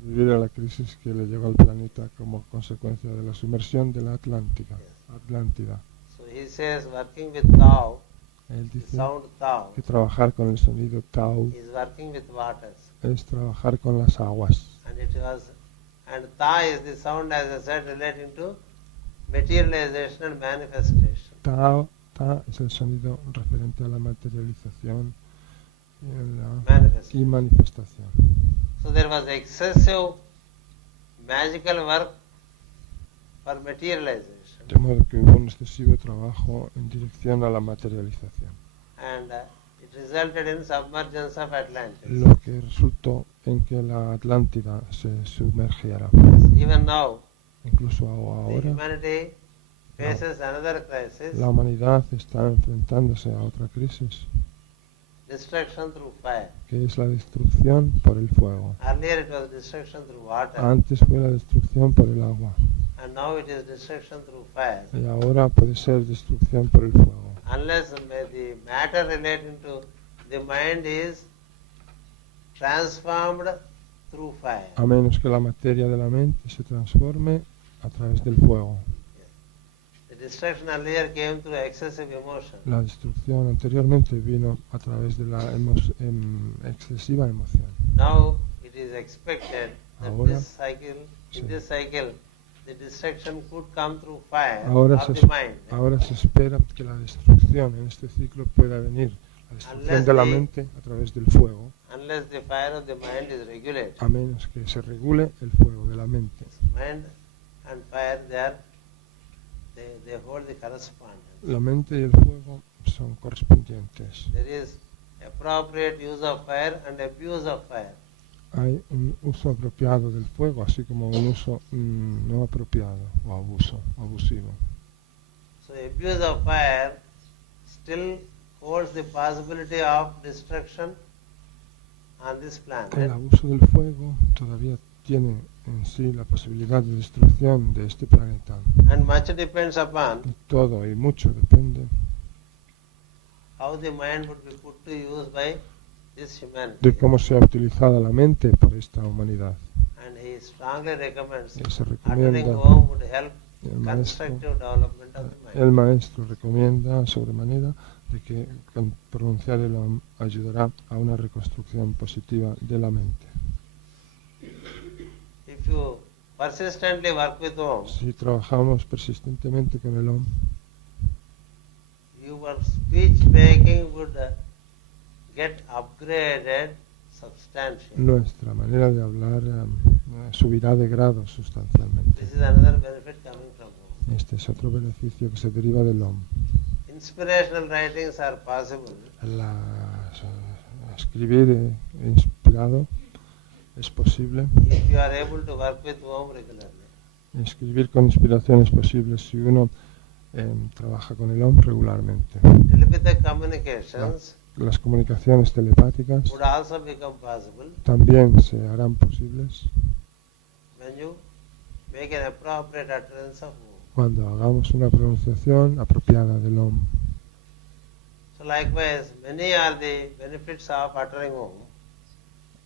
Sobrevivir a la crisis que le llegó al planeta como consecuencia de la sumersión de la Atlántida. So he says working with Tau, Él the dice sound Tau, que trabajar con el sonido Tau is working with waters. es trabajar con las aguas. And Ta is the sound, as I said, relating to materialization and manifestation. Ta es el sonido referente a la materialización y manifestación. So there was excessive magical work for materialization. De modo que hubo un excesivo trabajo en dirección a la materialización. And it resulted in submergence of Atlantis. Lo que resultó en que la Atlántida se sumergiera. Even now, Incluso the ahora, humanity faces another crisis, la humanidad está enfrentándose a otra crisis, destruction through fire. que es la destrucción por el fuego. Earlier it was destruction through water, Antes fue la destrucción por el agua, and now it is destruction through fire. y ahora puede ser destrucción por el fuego. Unless the matter relating to the mind is transformed through fire. A menos que la materia de la mente se transforme a través del fuego. The destruction earlier came through excessive emotion. La destrucción anteriormente vino a través de la excesiva emoción. Now it is expected that Ahora, in this cycle, the destruction could come through fire Ahora of se, the mind. ahora se espera que la destrucción en este ciclo pueda venir, la destrucción de la mente a través del fuego, Unless the fire of the mind is regulated. a menos que se regule el fuego de la mente. Mind and fire, they hold the correspondence. La mente y el fuego son correspondientes. There is appropriate use of fire and abuse of fire. Hay un uso apropiado del fuego, así como un uso no apropiado o abusivo. So abuse of fire still holds the possibility of destruction on this El planet. abuso del fuego todavía tiene en sí la posibilidad de destrucción de este planeta. And much depends upon Y todo y mucho depende how the mind would be put to use by this humanity. de cómo sea utilizada la mente por esta humanidad. And he strongly recommends Y se attending recomienda, home would help el maestro, constructive development of the mind. el maestro recomienda sobremanera de que con pronunciar el Om ayudará a una reconstrucción positiva de la mente. If you persistently work with Om, Si trabajamos persistentemente con el Om, your speech making would get upgraded substantially. nuestra manera de hablar subirá de grado sustancialmente. This is another benefit coming from Om. Este es otro beneficio que se deriva del Om. Inspirational writings are possible Escribir inspirado es posible. if you are able to work with Om regularly. Escribir con inspiración es posible si uno trabaja con el Om regularmente. Telepathic communications Las comunicaciones telepáticas would also become possible también se harán posibles when you make an appropriate utterance of Om. cuando hagamos una pronunciación apropiada del Om. So likewise, many are the benefits of uttering Om.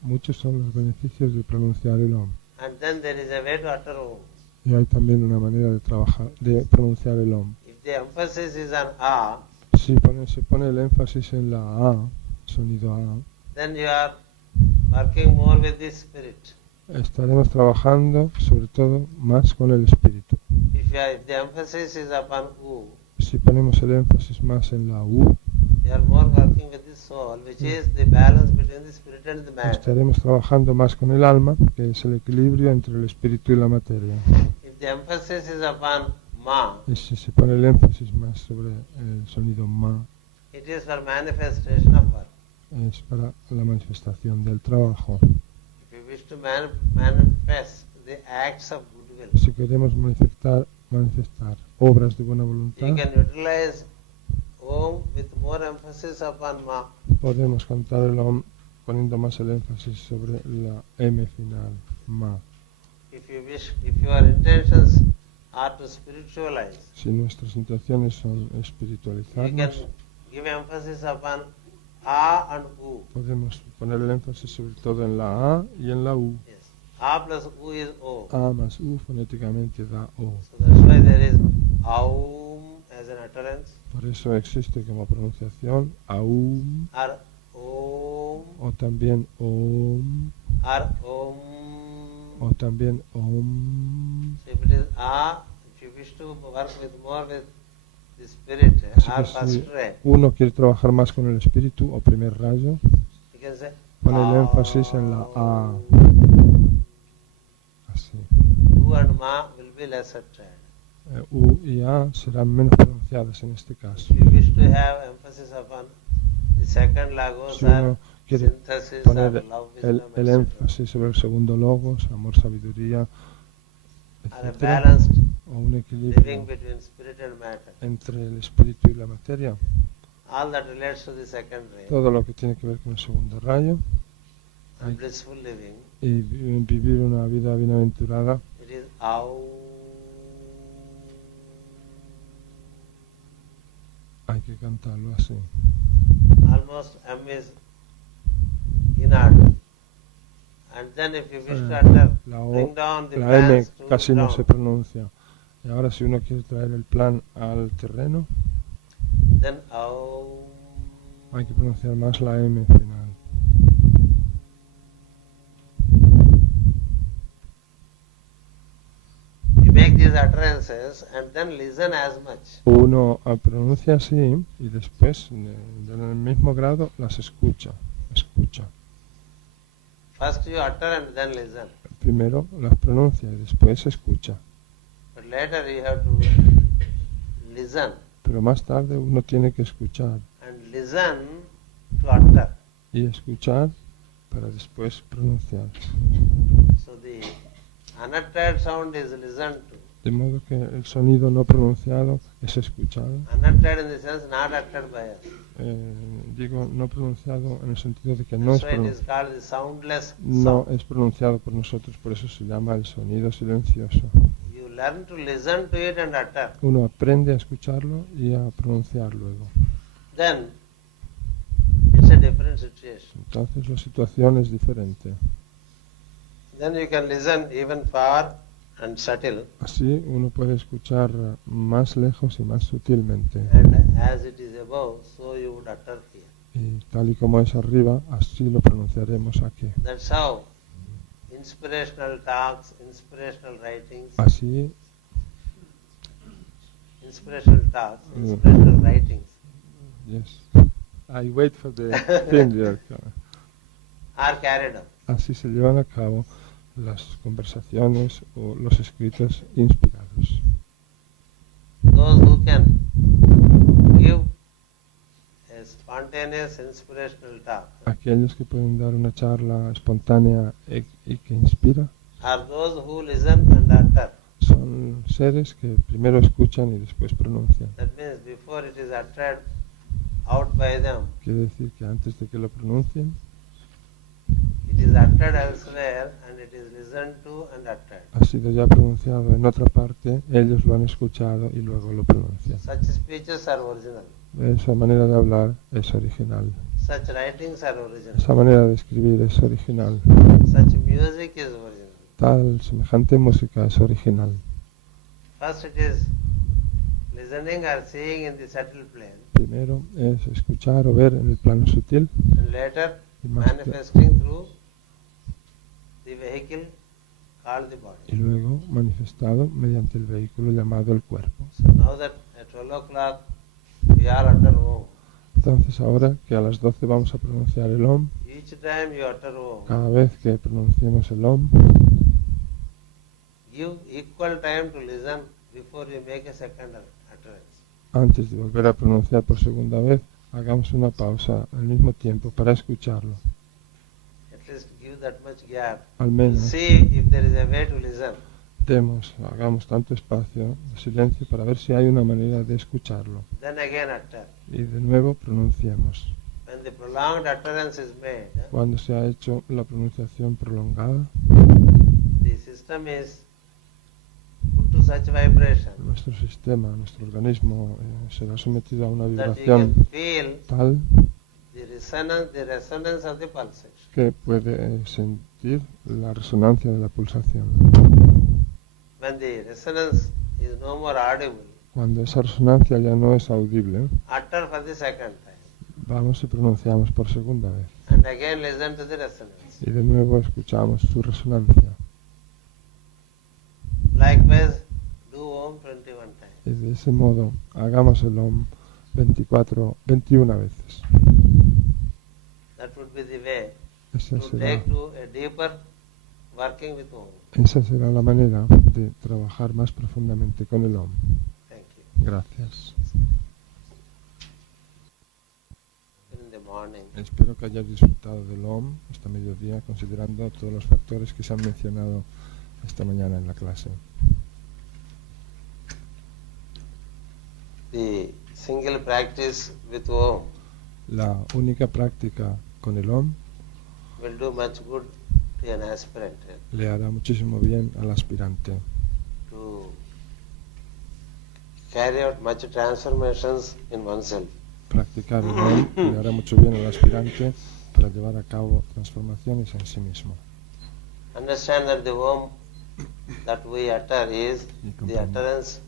Muchos son los beneficios de pronunciar el Om. And then there is a way to utter Om. Y hay también una manera de pronunciar el Om. If the emphasis is on A, Si se pone el énfasis en la A, sonido A, then you are working more with the spirit. estaremos trabajando sobre todo más con el espíritu. If the emphasis is upon U, Si ponemos el énfasis más en la U, you are more working with the soul, which is the balance between the spirit and the matter. estaremos trabajando más con el alma, que es el equilibrio entre el espíritu y la materia. If the emphasis is upon Ma, Y si se pone el énfasis más sobre el sonido Ma, it is for manifestation of work. es para la manifestación del trabajo. If you wish to manifest the acts of goodwill, Si queremos manifestar obras de buena voluntad, you can utilize Om with more emphasis upon Ma. podemos cantar el Om poniendo más el énfasis sobre la M final, Ma. If your intentions are to spiritualize, Si nuestras intenciones son you can espiritualizarnos, give emphasis upon A and U. podemos poner el énfasis sobre todo en la A y en la U. Yes. A plus U is O. A más U fonéticamente da O. So that's why there is Aum as an utterance, Por eso existe como pronunciación Aum or Om, o también Om or Om. o también Om. So if it is A, if you wish to work with more with the spirit, Así or que first si ray, uno quiere trabajar más con el espíritu o primer rayo, you can say pone el énfasis en la A. Así. U and Ma will be lesser tried. U y A serán menos pronunciadas en este caso. If you wish to have emphasis upon the second lagos Si or uno quiere synthesis or poner love, el wisdom, etc., énfasis sobre el segundo logos, amor, sabiduría, or a etc., balanced o un living equilibrio between spirit and matter, entre el espíritu y la materia, all that relates to the second ray, todo lo que tiene que ver con el segundo rayo, and blissful living, y vivir una vida bienaventurada, it is Aum. hay que cantarlo así. Almost M is inaudible. And then if you wish to utter, La, o, bring down the la M plans to casi the no ground. se pronuncia. Y ahora si uno quiere traer el plan al terreno, Then Aum. hay que pronunciar más la M final. You make these utterances and then listen as much. Uno pronuncia así y después, en el mismo grado, las escucha. First you utter and then listen. Primero las pronuncia y después escucha. But later you have to listen Pero más tarde uno tiene que escuchar and listen to utter. y escuchar para después pronunciar. So the unuttered sound is listened to. De modo que el sonido no pronunciado es escuchado. Unuttered in the sense not uttered by us. Digo no pronunciado en el sentido de que no That's es, why it is called the soundless no sound. es pronunciado por nosotros, por eso se llama el sonido silencioso. You learn to listen to it and utter. Uno aprende a escucharlo y a pronunciar luego. Then it's a different situation. Entonces la situación es diferente. Then you can listen even far and subtle, Así uno puede escuchar más lejos y más sutilmente. and as it is above, so you would utter here. Y tal y como es arriba, así lo pronunciaremos aquí. That's how inspirational talks, inspirational writings, Así, inspirational writings yes. I wait for the thing there. are carried out. Así se llevan a cabo las conversaciones o los escritos inspirados. Those who can give a spontaneous inspirational talk Aquellos que pueden dar una charla espontánea y que inspira are those who listen and utter. son seres que primero escuchan y después pronuncian. That means before it is uttered out by them, Quiere decir que antes de que lo pronuncien, it is uttered elsewhere and it is listened to and uttered. ha sido ya pronunciado en otra parte, ellos lo han escuchado y luego lo pronuncian. Such speeches are original. Esa manera de hablar es original. Such writings are original. Esa manera de escribir es original. Such music is original. Tal semejante música es original. First it is listening or seeing in the subtle plane, Primero es escuchar o ver en el plano sutil and later y, más manifesting through the vehicle called the body. y luego manifestado mediante el vehículo llamado el cuerpo. So now that at 12 o'clock we all utter Om. Entonces ahora que a las 12 vamos a pronunciar el Om, Each time you utter Om, cada vez que pronunciemos el Om, give equal time to listen before you make a second utterance. antes de volver a pronunciar por segunda vez, hagamos una pausa al mismo tiempo para escucharlo. At least give that much gap. Al menos See if there is a way to listen. hagamos tanto espacio de silencio para ver si hay una manera de escucharlo. Then again utter. Y de nuevo pronunciemos. When the prolonged utterance is made, Cuando se ha hecho la pronunciación prolongada, the system is put to such vibration nuestro sistema, nuestro organismo será sometido a una that you vibración can feel tal the resonance of the pulsation. que puede sentir la resonancia de la pulsación. When the resonance is no more audible, Cuando esa resonancia ya no es audible, utter for the second time, vamos y pronunciamos por segunda vez. and again listen to the resonance. Y de nuevo escuchamos su resonancia. Likewise, do Om 21 times. Y de ese modo, hagamos el Om 21 veces. That would be the way Esa to será, take to a deeper working with Om. esa será la manera de trabajar más profundamente con el Om. Thank you. Gracias. In the morning, Espero que hayas disfrutado del Om esta mediodía, considerando todos los factores que se han mencionado esta mañana en la clase. the single practice with Om La única práctica con el Om will do much good to an aspirant le hará muchísimo bien al aspirante, to carry out much transformations in oneself. practicar el Om le hará mucho bien al aspirante para llevar a cabo transformaciones en sí mismo. Understand that the Om that we utter is the utterance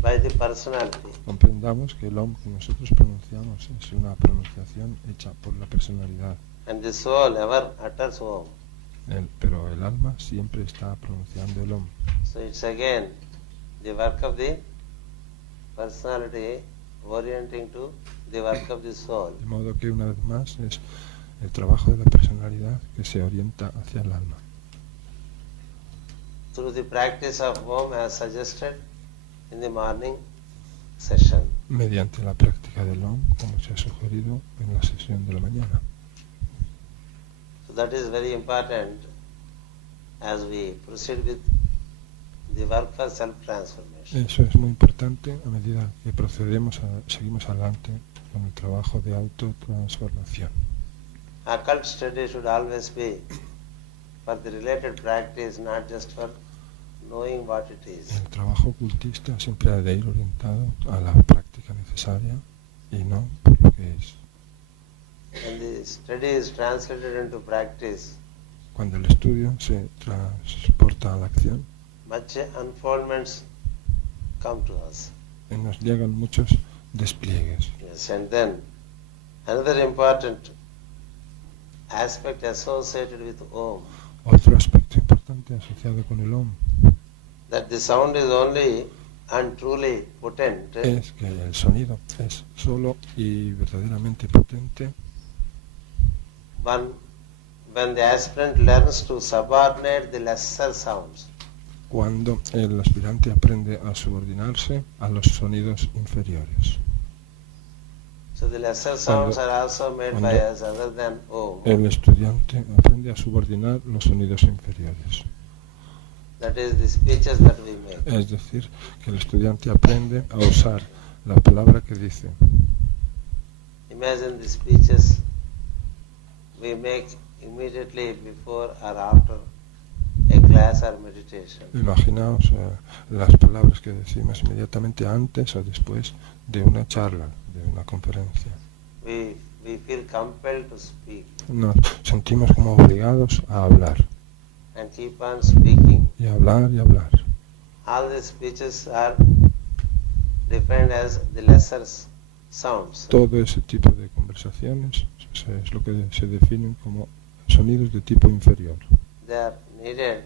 by the personality. Comprendamos que el Om que nosotros pronunciamos es una pronunciación hecha por la personalidad, And the soul ever utters Om. pero el alma siempre está pronunciando el Om. So it's again the work of the personality orienting to the work of the soul. De modo que una vez más es el trabajo de la personalidad que se orienta hacia el alma. Through the practice of Om as suggested in the morning session. Mediante la práctica del Om, como se ha sugerido en la sesión de la mañana. So that is very important as we proceed with the work for self-transformation. Eso es muy importante a medida que seguimos adelante con el trabajo de autotransformación. Occult study should always be for the related practice, not just for knowing what it is. El trabajo ocultista siempre ha de ir orientado a la práctica necesaria y no por lo que es. When the study is translated into practice, Cuando el estudio se transporta a la acción, much unfoldments come to us. nos llegan muchos despliegues. Yes, and then another important aspect associated with Om, Otro aspecto importante asociado con el Om that the sound is only and truly potent es que el sonido es solo y verdaderamente potente when the aspirant learns to subordinate the lesser sounds. cuando el aspirante aprende a subordinarse a los sonidos inferiores. So the lesser sounds are also made by cuando us other than Om. El estudiante aprende a subordinar los sonidos inferiores. That is the speeches that we make. Es decir, que el estudiante aprende a usar la palabra que dice. Imagine the speeches we make immediately before or after a class or meditation. Imaginaos las palabras que decimos inmediatamente antes o después de una charla, de una conferencia. We feel compelled to speak Nos sentimos como obligados a hablar and keep on speaking. y hablar y hablar. All the speeches are defined as the lesser sounds. Todo ese tipo de conversaciones es lo que se definen como sonidos de tipo inferior, They are needed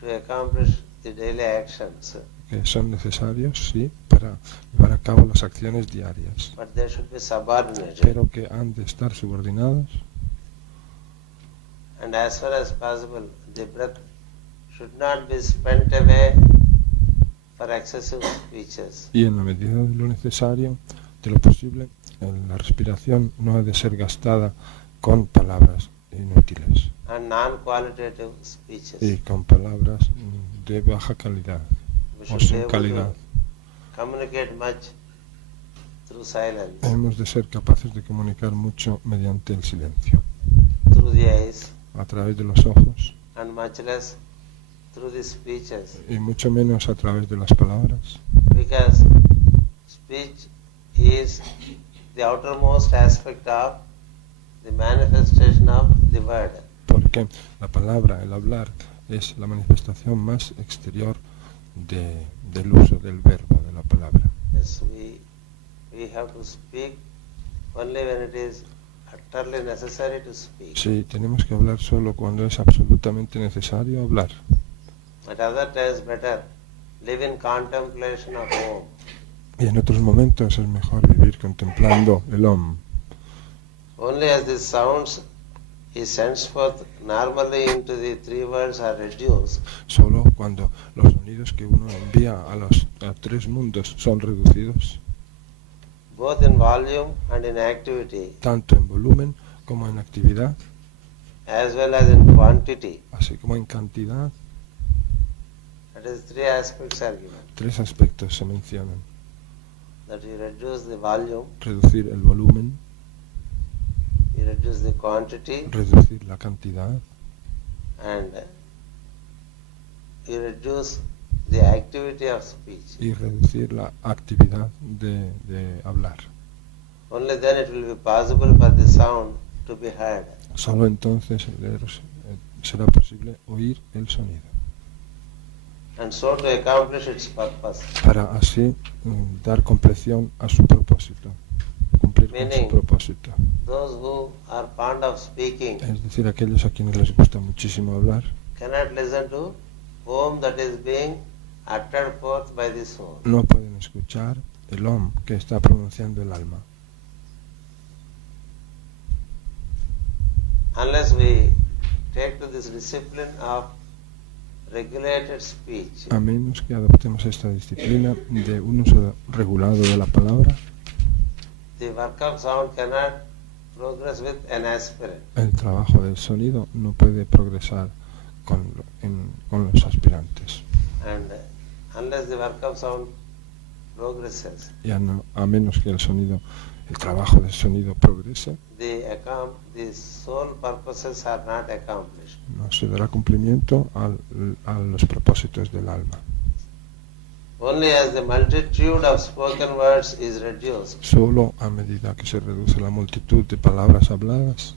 to accomplish the daily actions, que son necesarios, sí, para llevar a cabo las acciones diarias, but they should be subordinated. pero que han de estar subordinadas And as far as possible, the breath should not be spent away for excessive speeches. y en la medida de lo necesario, de lo posible, la respiración no ha de ser gastada con palabras inútiles And non-qualitative speeches. y con palabras de baja calidad We o should be sin able calidad. to communicate much through silence, Hemos de ser capaces de comunicar mucho mediante el silencio, through the eyes, a través de los ojos and much less through the speeches. y mucho menos a través de las palabras, Because speech is the outermost aspect of the manifestation of the word. Porque la palabra, el hablar, es la manifestación más exterior del uso del verbo, de la palabra. Yes, we have to speak only when it is utterly necessary to speak. Sí, tenemos que hablar solo cuando es absolutamente necesario hablar. At other times better live in contemplation of Om. Y en otros momentos es mejor vivir contemplando el Om. Only as the sounds he sends forth normally into the three worlds are reduced, Solo cuando los sonidos que uno envía a tres mundos son reducidos, both in volume and in activity, tanto en volumen como en actividad, as well as in quantity. así como en cantidad. That is, three aspects are given. Tres aspectos se mencionan: That you reduce the volume, reducir el volumen, you reduce the quantity, reducir la cantidad and you reduce the activity of speech. y reducir la actividad de hablar. Only then it will be possible for the sound to be heard. Solo entonces será posible oír el sonido, And so to accomplish its purpose. para así dar compleción a su propósito, cumplir con su Meaning, propósito. those who are fond of speaking Es decir, aquellos a quienes les gusta muchísimo hablar cannot listen to Om that is being uttered forth by the soul. no pueden escuchar el Om que está pronunciando el alma, Unless we take to this discipline of regulated speech. a menos que adoptemos esta disciplina de un uso regulado de la palabra. The work of sound cannot progress with an aspirant. El trabajo del sonido no puede progresar con los aspirantes, And unless the work of sound progresses, y a menos que el trabajo del sonido progrese, the soul purposes are not accomplished. no se dará cumplimiento a los propósitos del alma. Only as the multitude of spoken words is reduced Solo a medida que se reduce la multitud de palabras habladas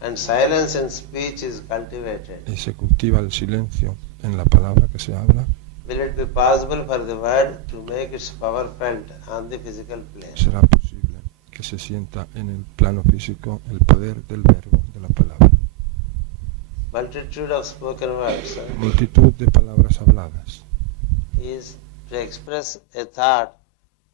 and silence in speech is cultivated, y se cultiva el silencio en la palabra que se habla, will it be possible for the word to make its power felt on the physical plane. será posible que se sienta en el plano físico el poder del verbo, de la palabra. Multitude of spoken words Multitud de palabras habladas. is to express a thought.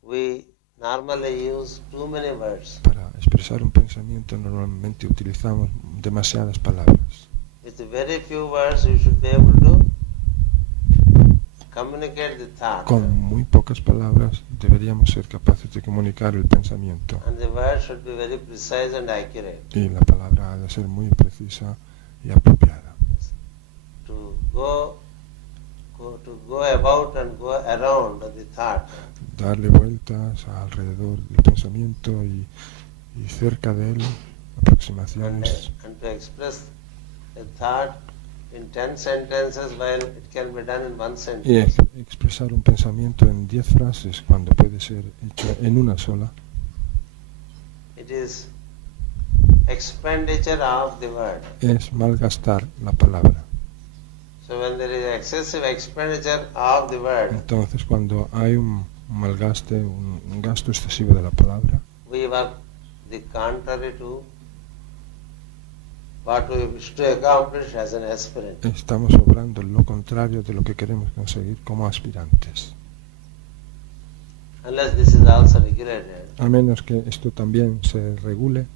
We normally use too many words. Para expresar un pensamiento normalmente utilizamos demasiadas palabras. With very few words you should be able to communicate the thought. Con muy pocas palabras deberíamos ser capaces de comunicar el pensamiento, And the word should be very precise and accurate. y la palabra ha de ser muy precisa y apropiada. To go about and go around the thought. Darle vueltas alrededor del pensamiento y cerca de él, aproximaciones, And to express a thought in 10 sentences while it can be done in one y sentence. expresar un pensamiento en 10 frases cuando puede ser hecho en una sola. It is expenditure of the word. Es malgastar la palabra. So when there is excessive expenditure of the word, Entonces, cuando hay un malgaste, un gasto excesivo de la palabra, we work the contrary to what we wish to accomplish as an aspirant. estamos obrando lo contrario de lo que queremos conseguir como aspirantes. Unless this is also regulated, A menos que esto también se regule,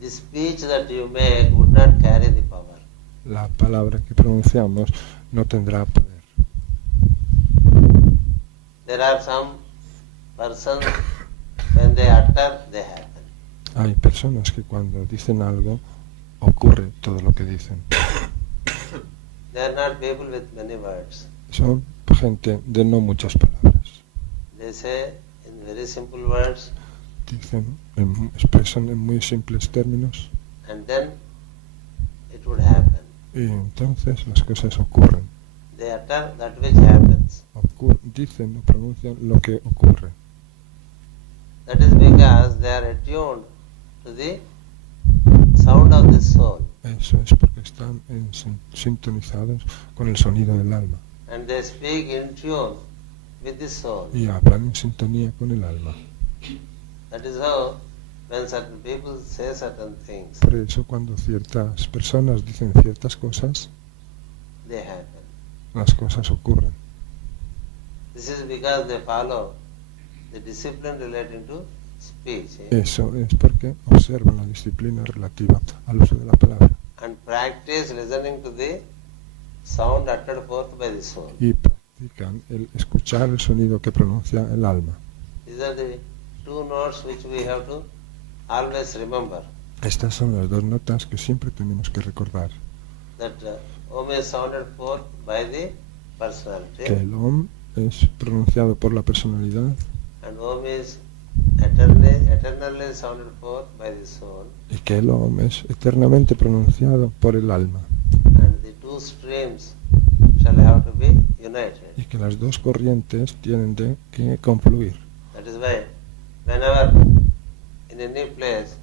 the speech that you make would not carry the power. la palabra que pronunciamos no tendrá poder. There are some persons, when they utter, they happen. Hay personas que cuando dicen algo, ocurre todo lo que dicen. They are not people with many words. Son gente de no muchas palabras. They say in very simple words, Expresan en muy simples términos, and then it would happen. y entonces las cosas ocurren. They utter that which happens. Dicen o pronuncian lo que ocurre. That is because they are attuned to the sound of the soul. Eso es porque están sintonizados con el sonido del alma And they speak in tune with the soul. y hablan en sintonía con el alma. That is how when certain people say certain things, Por eso cuando ciertas personas dicen ciertas cosas, they happen. las cosas ocurren. This is because they follow the discipline relating to speech Eso es porque observan la disciplina relativa al uso de la palabra and practice listening to the sound uttered forth by the soul. y practican el escuchar el sonido que pronuncia el alma. These are the two notes which we have to always remember. Estas son las dos notas que siempre tenemos que recordar. That Om is sounded forth by the personality Que el Om es pronunciado por la personalidad and Om is eternally sounded forth by the soul, y que el Om es eternamente pronunciado por el alma and the two streams shall have to be united. y que las dos corrientes tienen de que confluir. That is why whenever in any place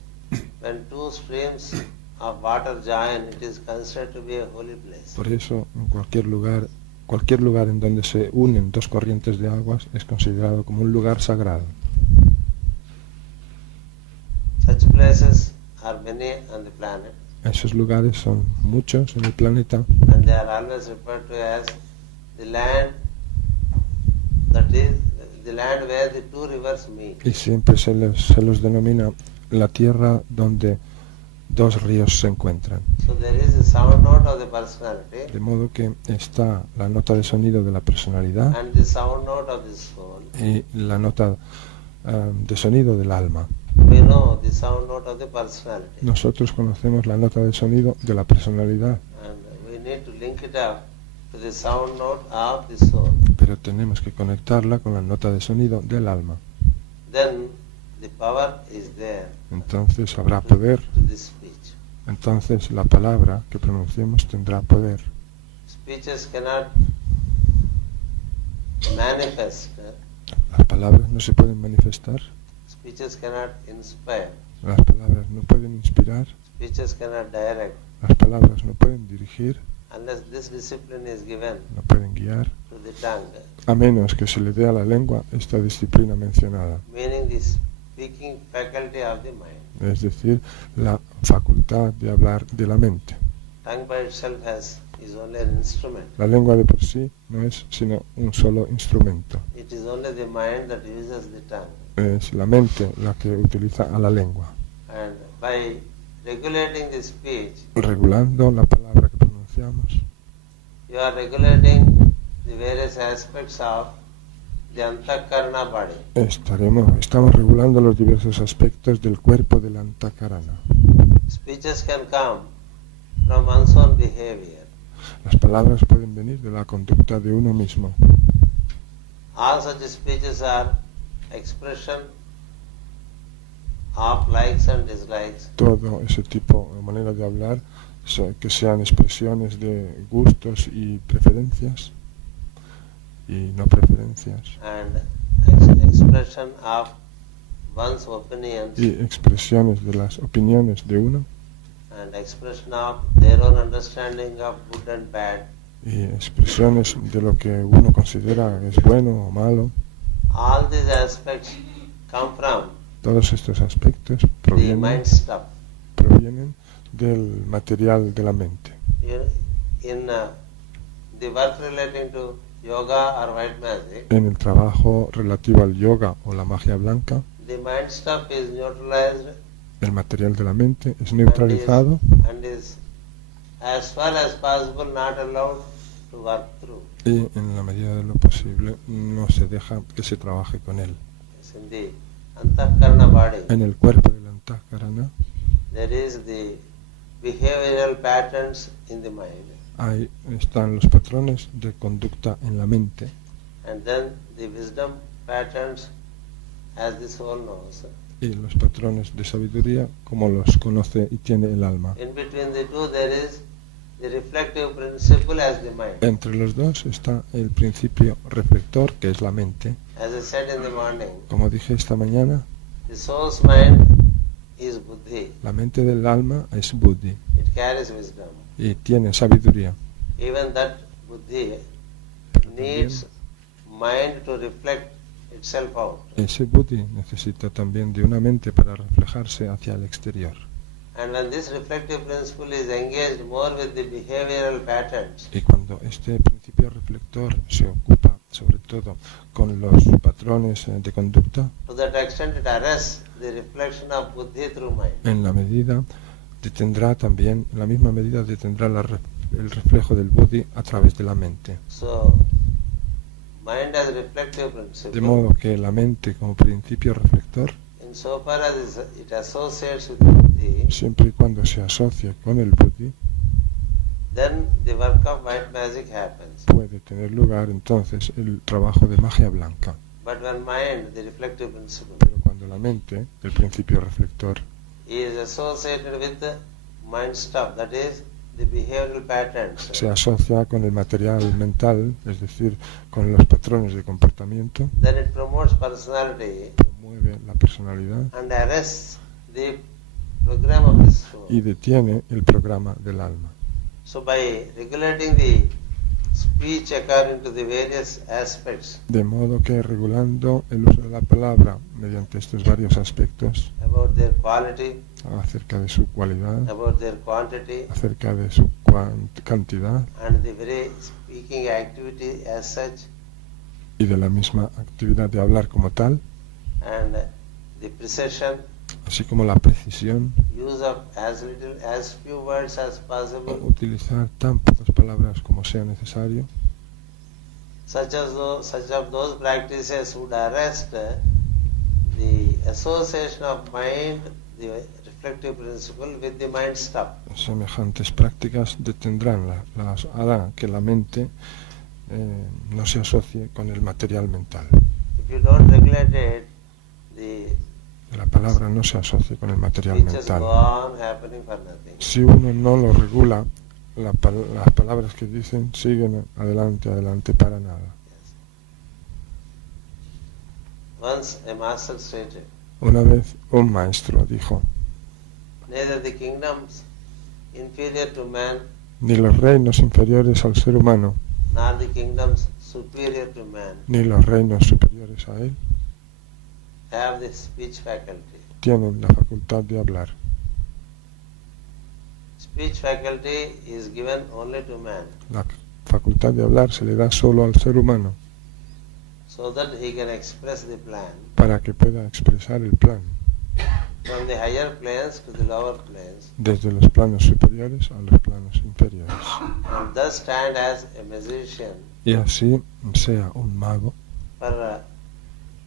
when two streams of water join, it is considered to be a holy place. Por eso en cualquier lugar en donde se unen dos corrientes de aguas es considerado como un lugar sagrado. Such places are many on the planet, Esos lugares son muchos en el planeta and they are always referred to as the land, that is the land where the two rivers meet. y siempre se los denomina la tierra donde dos ríos se encuentran. So there is a sound note of the personality De modo que está la nota de sonido de la personalidad and the sound note of the soul. y la nota de sonido del alma. We know the sound note of the personality, Nosotros conocemos la nota de sonido de la personalidad, and we need to link it up to the sound note of the soul. pero tenemos que conectarla con la nota de sonido del alma. Then the power is there Entonces habrá poder, to the speech. entonces la palabra que pronunciemos tendrá poder. Speeches cannot manifest. Las palabras no se pueden manifestar, Speeches cannot inspire. las palabras no pueden inspirar, Speeches cannot direct las palabras no pueden dirigir, unless this discipline is given no pueden guiar, to the tongue, a menos que se le dé a la lengua esta disciplina mencionada, meaning the speaking faculty of the mind. es decir, la facultad de hablar de la mente. Tongue by itself is only an instrument. La lengua de por sí no es sino un solo instrumento, It is only the mind that uses the tongue. es la mente la que utiliza a la lengua. And by regulating the speech, Regulando la palabra que pronunciamos, you are regulating the various aspects of the antakarana body. estamos regulando los diversos aspectos del cuerpo del antakarana. Speeches can come from one's own behavior. Las palabras pueden venir de la conducta de uno mismo. All such speeches are expression of likes and dislikes, Todo ese tipo de manera de hablar, que sean expresiones de gustos y preferencias y no preferencias, and expression of one's opinions, y expresiones de las opiniones de uno and expression of their own understanding of good and bad. y expresiones de lo que uno considera es bueno o malo. All these aspects come from Todos estos aspectos the mind stuff. provienen del material de la mente. In the work relating to yoga or white magic, En el trabajo relativo al yoga o la magia blanca, the mind stuff is neutralized el material de la mente es neutralizado and is as far as possible not allowed to work through. y en la medida de lo posible no se deja que se trabaje con él. Yes, in the antakarana body, En el cuerpo del antakarana there is the behavioral patterns in the mind, ahí están los patrones de conducta en la mente and then the wisdom patterns as the soul knows. y los patrones de sabiduría como los conoce y tiene el alma. In between the two there is the reflective principle as the mind. Entre los dos está el principio reflector, que es la mente. As I said in the morning, Como dije esta mañana, the soul's mind is buddhi. La mente del alma es buddhi It carries wisdom. y tiene sabiduría. Even that buddhi needs mind to reflect itself out. Ese buddhi necesita también de una mente para reflejarse hacia el exterior. And when this reflective principle is engaged more with the behavioral patterns, Y cuando este principio reflector se ocupa sobre todo con los patrones de conducta, to that extent it arrests the reflection of buddhi through mind. en la medida detendrá también, en la misma medida detendrá el reflejo del buddhi a través de la mente. So, mind as reflective principle, De modo que la mente como principio reflector, insofar as it associates with buddhi, siempre y cuando se asocie con el buddhi, then the work of white magic happens. puede tener lugar entonces el trabajo de magia blanca. But when mind, the reflective principle, Pero cuando la mente, el principio reflector, is associated with the mind stuff, that is, the behavioral patterns, se asocia con el material mental, es decir, con los patrones de comportamiento, then it promotes personality promueve la personalidad and arrests the program of the soul. y detiene el programa del alma. So by regulating the speech according to the various aspects De modo que regulando el uso de la palabra mediante estos varios aspectos, about their quality, acerca de su cualidad, about their quantity, acerca de su cantidad and the very speaking activity as such, y de la misma actividad de hablar como tal, and the precision, así como la precisión, use of as few words as possible, utilizar tan pocas palabras como sea necesario, such of those practices would arrest the association of mind, the reflective principle, with the mind stuff. semejantes prácticas hará que la mente no se asocie con el material mental. If you don't regulate it, the La palabra no se asocie con el material speeches mental. go on happening for nothing. Si uno no lo regula, las palabras que dicen siguen adelante para nada. Once a master stated, Una vez un maestro dijo, neither the kingdoms inferior to man ni los reinos inferiores al ser humano, nor the kingdoms superior to man ni los reinos superiores a él, have the speech faculty. tienen la facultad de hablar. Speech faculty is given only to man, La facultad de hablar se le da solo al ser humano so that he can express the plan para que pueda expresar el plan from the higher planes to the lower planes, desde los planos superiores a los planos inferiores. and thus stand as a musician Y así sea un mago for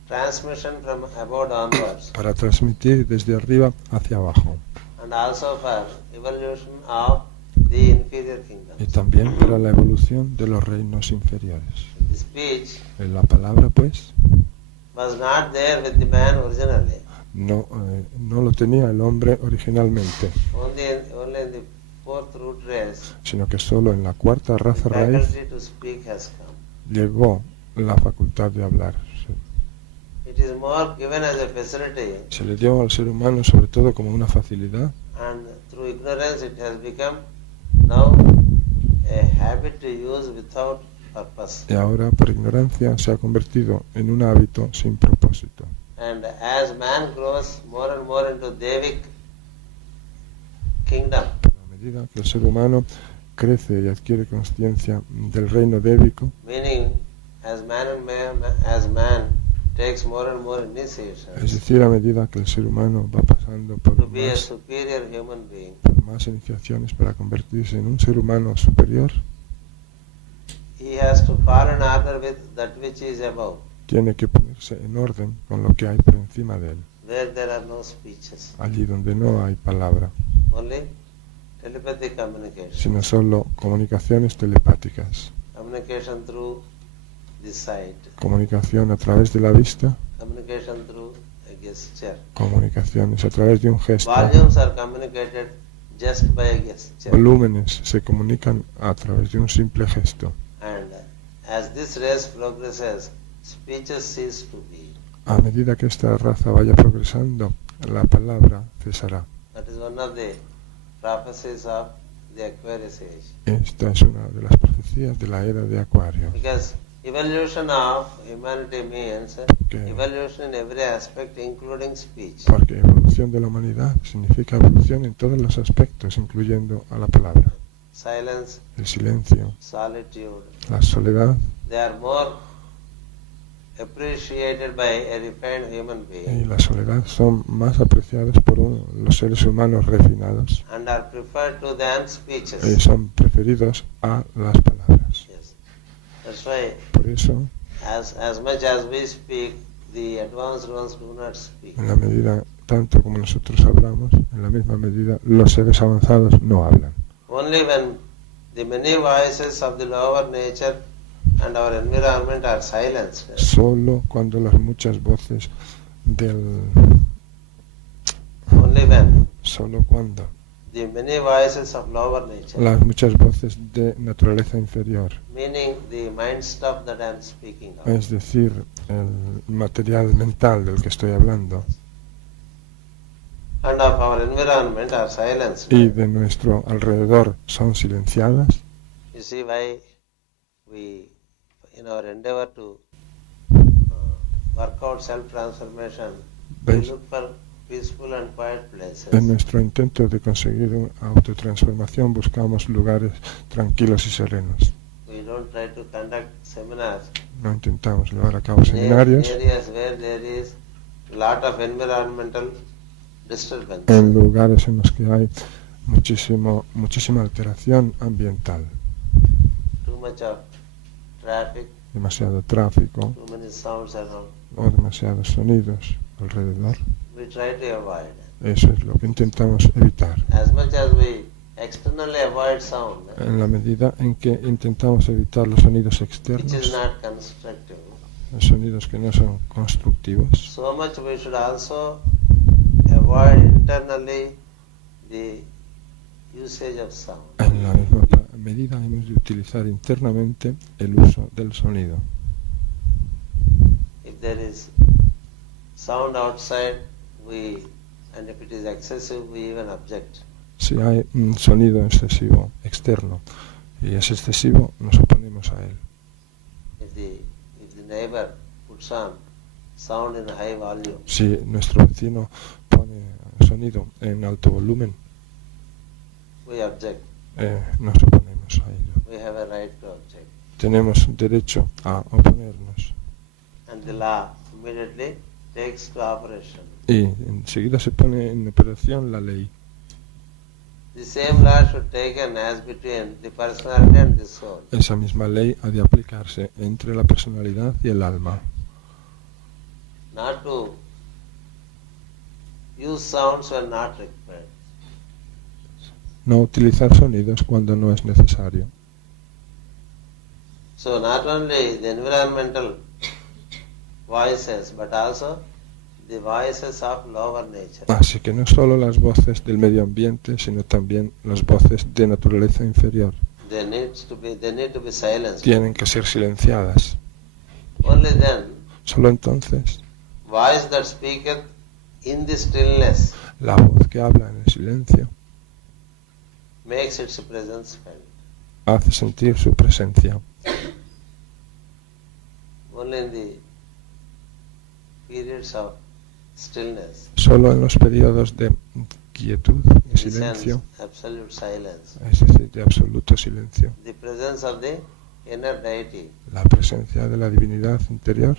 transmission from above downwards, para transmitir desde arriba hacia abajo and also for evolution of the inferior y kingdoms. también para la evolución de los reinos inferiores. The speech En la palabra, pues, was not there with the man originally. no lo tenía el hombre originalmente, Only in the fourth root race, sino que solo en la cuarta raza the raíz faculty to speak has come. llegó la facultad de hablar. It is more given as a facility, Se le dio al ser humano sobre todo como una facilidad and through ignorance it has become now a habit to use without purpose. y ahora por ignorancia se ha convertido en un hábito sin propósito. And as man grows more and more into Devic kingdom, A medida que el ser humano crece y adquiere conciencia del reino débico, meaning as man takes more and more es initiations decir, a medida que el ser humano va pasando to be a superior human being, por más iniciaciones para convertirse en un ser humano superior, he has to fall in order with that which is above, tiene que ponerse en orden con lo que hay por encima de él, where there are no speeches, allí donde no hay palabra, only telepathic communication, sino solo comunicaciones telepáticas, communication through the sight, comunicación a través de la vista, communication through a gesture. comunicaciones a través de un gesto, Volumes are communicated just by a gesture. volúmenes se comunican a través de un simple gesto. And as this race progresses, speeches cease to be. A medida que esta raza vaya progresando, la palabra cesará. That is one of the prophecies of the Aquarius age. Esta es una de las profecías de la era de Acuario. Because evolution of humanity means Okay. evolution in every aspect, including speech. Porque evolución de la humanidad significa evolución en todos los aspectos, incluyendo a la palabra. Silence, El silencio, solitude, la soledad they are more appreciated by a refined human y being la soledad son más apreciadas por los seres humanos refinados and are preferred to than y speeches. son preferidos a las palabras. Yes. That's why Por eso, as much as we speak, the advanced ones do not speak. en la medida, tanto como nosotros hablamos, en la misma medida los seres avanzados no hablan. Only when the many voices of the lower nature and our environment are silenced, Solo cuando las muchas voces del... only when Solo cuando the many voices of lower nature, las muchas voces de naturaleza inferior, meaning the mind stuff that I am speaking of, es decir, el material mental del que estoy hablando, and of our environment are silenced. y de nuestro alrededor son silenciadas. You see why we, in our endeavor to work out self-transformation, we ¿Veis? look for peaceful and quiet places. En nuestro intento de conseguir una autotransformación buscamos lugares tranquilos y serenos. We don't try to conduct seminars No intentamos llevar a cabo in seminarios areas where there is lot of environmental disturbance. en lugares en los que hay muchísima alteración ambiental, Too much of traffic, demasiado tráfico too many sounds around. o demasiados sonidos alrededor. We try to avoid. Eso es lo que intentamos evitar. As much as we externally avoid sound, En la medida en que intentamos evitar los sonidos which is externos, not constructive, los sonidos que no son constructivos, so much we should also avoid internally the usage of sound. en la misma medida hemos de utilizar internamente el uso del sonido. If there is sound outside, and if it is excessive, we even object. Si hay un sonido excesivo externo y es excesivo, nos oponemos a él. If the neighbor puts on sound in high volume, Si nuestro vecino pone sonido en alto volumen, we object. Nos oponemos a ello. We have a right to object. Tenemos derecho a oponernos. And the law immediately takes to operation. Y enseguida se pone en operación la ley. The same law should taken as between the personality and the soul. Esa misma ley ha de aplicarse entre la personalidad y el alma. Not to use sounds when not required. No utilizar sonidos cuando no es necesario. So not only the environmental voices, but also the voices of lower nature. Así que no solo las voces del medio ambiente, sino también las voces de naturaleza inferior They need to be silenced. tienen que ser silenciadas. Only then, Solo entonces voice that speaketh in the stillness la voz que habla en el silencio makes its presence felt. hace sentir su presencia. Only in the periods of stillness, Solo en los periodos de quietud, in de the sense silencio, absolute silence, es decir, de absoluto silencio, the presence of the inner deity la presencia de la divinidad interior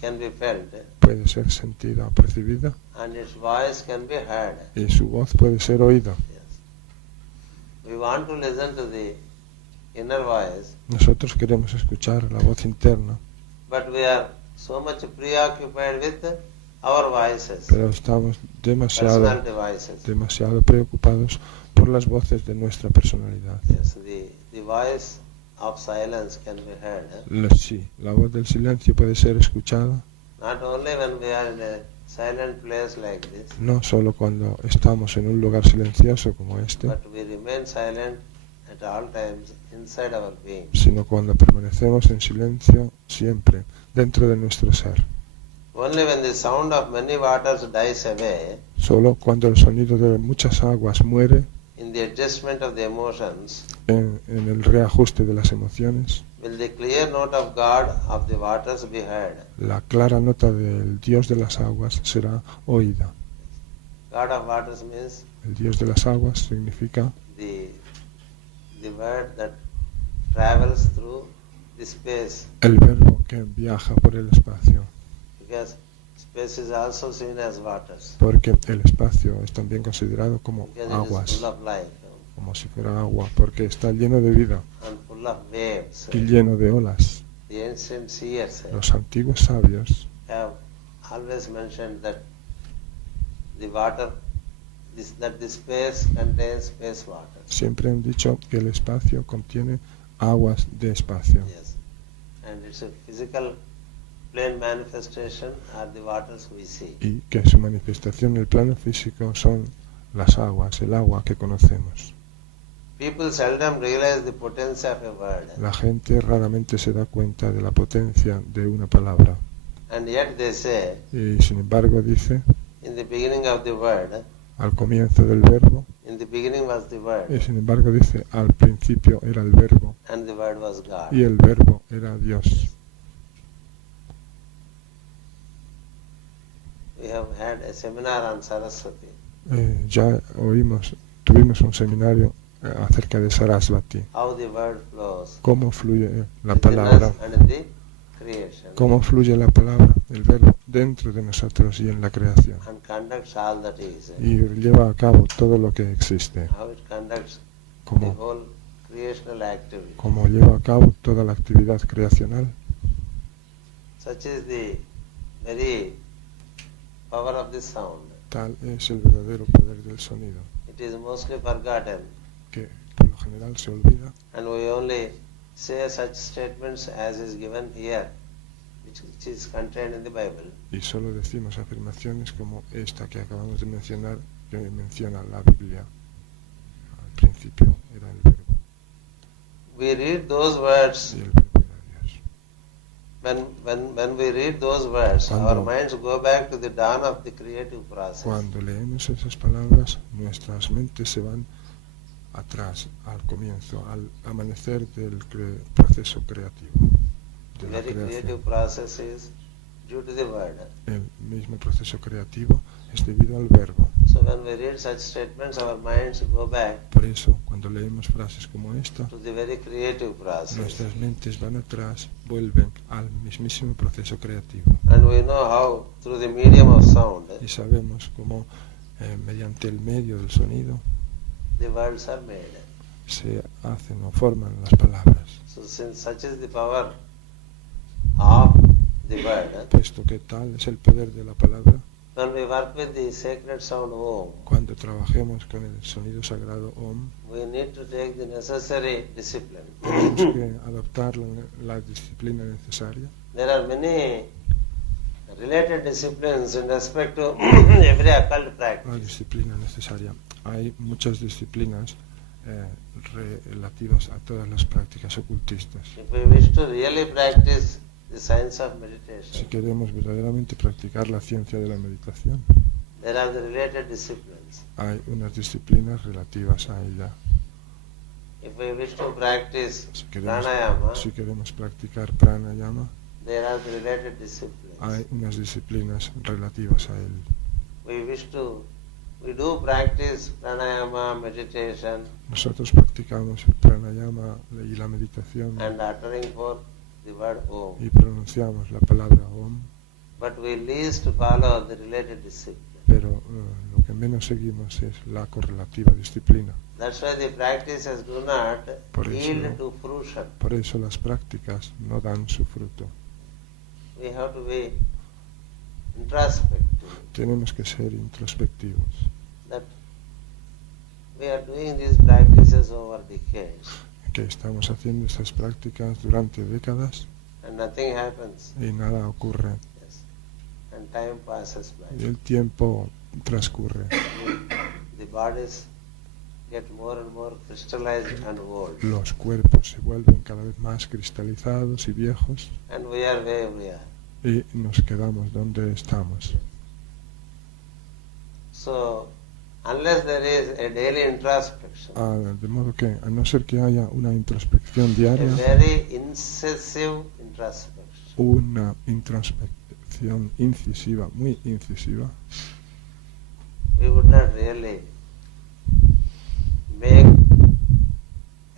can be felt, puede ser sentida o percibida and its voice can be heard. y su voz puede ser oída. Yes. We want to listen to the inner voice, Nosotros queremos escuchar la voz interna, but we are so much preoccupied with our voices, pero estamos personality voices. demasiado preocupados por las voces de nuestra personalidad. Yes, the voice of silence can be heard. Sí, la voz del silencio puede ser escuchada Not only when we are in a silent place like this, no solo cuando estamos en un lugar silencioso como este, but we remain silent at all times inside our being. sino cuando permanecemos en silencio siempre dentro de nuestro ser. Only when the sound of many waters dies away, Solo cuando el sonido de muchas aguas muere in the adjustment of the emotions, en el reajuste de las emociones, will the clear note of God of the waters be heard. la clara nota del Dios de las aguas será oída. God of waters means El Dios de las aguas significa the word that travels through the space, el verbo que viaja por el espacio, because space is also seen as waters, porque el espacio es también considerado como because it is aguas, full of life, como si fuera agua, porque está lleno de vida and full of waves. y lleno de olas. The ancient seers Los antiguos sabios have always mentioned that the water, that the space contains space water. siempre han dicho que el espacio contiene aguas de espacio. Yes, and it's a physical plane manifestation are the waters we see. Y que su manifestación en el plano físico son las aguas, el agua que conocemos. People seldom realize the potency of a word, La gente raramente se da cuenta de la potencia de una palabra. and yet they say, Y sin embargo dice, in the beginning of the word, al comienzo del verbo, in the beginning was the y word, sin embargo dice, al principio era el verbo, and the word was God. y el verbo era Dios. We have had a seminar on Saraswati, Ya tuvimos un seminario acerca de Sarasvati, how the word flows cómo fluye la within palabra, us and in the creation, cómo fluye la palabra, el verbo, dentro de nosotros y en la creación. and conducts all that is, Y lleva a cabo todo lo que existe, how it conducts the como, whole creational activity. como lleva a cabo toda la actividad creacional. Such is the very power of the sound. Tal es el verdadero poder del sonido, It is mostly forgotten, que por lo general se olvida and we only say such statements as is given here, which is contained in the Bible. y solo decimos afirmaciones como esta que acabamos de mencionar, que menciona la Biblia. Al principio era el verbo, We read those words. y el verbo era Dios. When we read those words, Cuando- our minds go back to the dawn of the creative process. Cuando leemos esas palabras, nuestras mentes se van atrás, al comienzo, al amanecer del proceso creativo, The de la very creative creación. process is due to the word. El mismo proceso creativo es debido al verbo. So when we read such statements, our minds go back Por eso, cuando leemos frases como esta, to the very creative process. nuestras mentes van atrás, vuelven al mismísimo proceso creativo. And we know how, through the medium of sound, Y sabemos cómo mediante el medio del sonido the words are made. se hacen o forman las palabras. So since such is the power of the word, Puesto que tal es el poder de la palabra, when we work with the sacred sound Om, cuando trabajemos con el sonido sagrado Om, we need to take the necessary discipline. tenemos que adoptar la disciplina necesaria. There are many related disciplines in respect to every occult La practice. disciplina necesaria. Hay muchas disciplinas relativas a todas las prácticas ocultistas. If we wish to really practice the science of Si meditation, queremos verdaderamente practicar la ciencia de la meditación, there are the related disciplines. hay unas disciplinas relativas a ella. If we wish to practice Si queremos, pranayama, si queremos practicar pranayama, there are the related disciplines. hay unas disciplinas relativas a él. We do practice pranayama, meditation, Nosotros practicamos el pranayama y la meditación and uttering forth the word Om. y pronunciamos la palabra Om, But we least follow the related discipline. pero lo que menos seguimos es la correlativa disciplina. That's why the practices do not Por eso- yield to fruition. Por eso las prácticas no dan su fruto. We have to be introspective. Tenemos que ser introspectivos. That we are doing these practices over decades Que estamos haciendo estas prácticas durante décadas and nothing happens. y nada ocurre. Yes. And time passes Y by. el tiempo transcurre. The bodies get more and more crystallized and old. Los cuerpos se vuelven cada vez más cristalizados y viejos And we are where we are. y nos quedamos donde estamos. So, unless there is a daily introspection, De modo que, a no ser que haya una introspección a diaria, very incisive introspection, una introspección incisiva, muy incisiva, we would not really make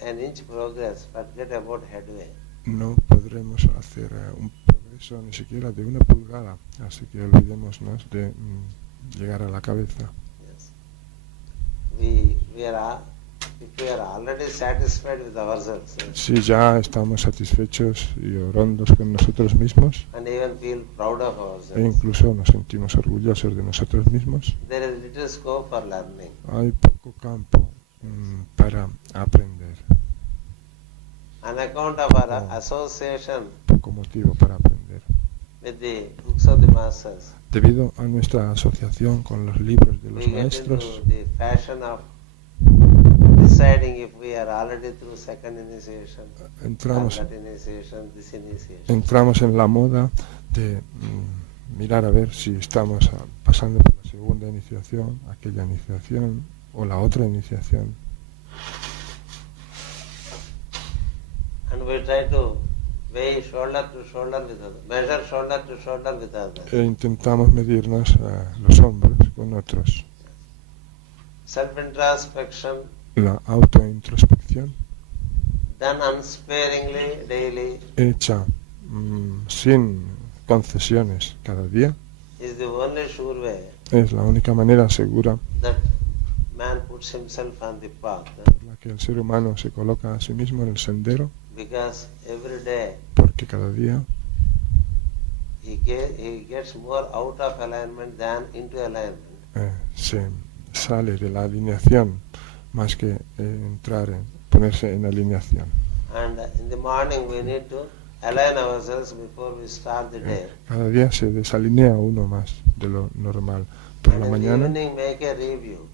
an inch progress, forget about headway. no podremos hacer un progreso ni siquiera de una pulgada, así que olvidémonos de llegar a la cabeza. Yes. If we are already satisfied with ourselves, yes, Si ya estamos satisfechos y orondos con nosotros mismos, and even feel proud of e ourselves, incluso nos sentimos orgullosos de nosotros mismos, there is little scope for learning. hay poco campo para aprender, On account of our association poco motivo para aprender. with the books of the masters, Debido a nuestra asociación con los libros de los we get maestros, into the fashion of deciding if we are already through second initiation, entramos, that initiation, this initiation. entramos en la moda de mirar a ver si estamos pasando por la segunda iniciación, aquella iniciación o la otra iniciación. And we try to weigh shoulder to shoulder with others, measure shoulder to shoulder with others. E intentamos medirnos los hombros con otros. Self-introspection La autointrospección done unsparingly daily hecha sin concesiones cada día is the only sure way es la única manera segura that man puts himself on the path, por la que el ser humano se coloca a sí mismo en el sendero, because every day porque cada día he gets more out of alignment than into alignment. se sale de la alineación más que ponerse en alineación. And in the morning we need to align ourselves before we start the day. Cada día se desalinea uno más de lo normal. Por la And in the mañana, evening make a review,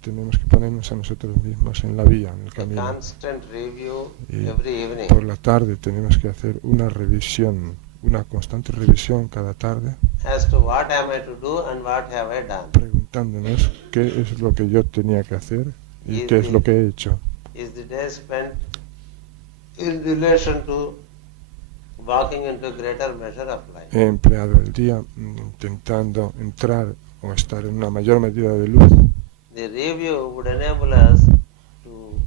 tenemos que ponernos a nosotros mismos en la vía, en el a camino. constant review Y every evening. por la tarde tenemos que hacer una revisión, una constante revisión cada tarde, As to what am I to do and what have I done. preguntándonos qué es lo que yo tenía que hacer y qué es lo que he hecho. Is the day spent in relation to walking into greater measure of life? He empleado el día intentando entrar o estar en una mayor medida de luz. The review would enable us to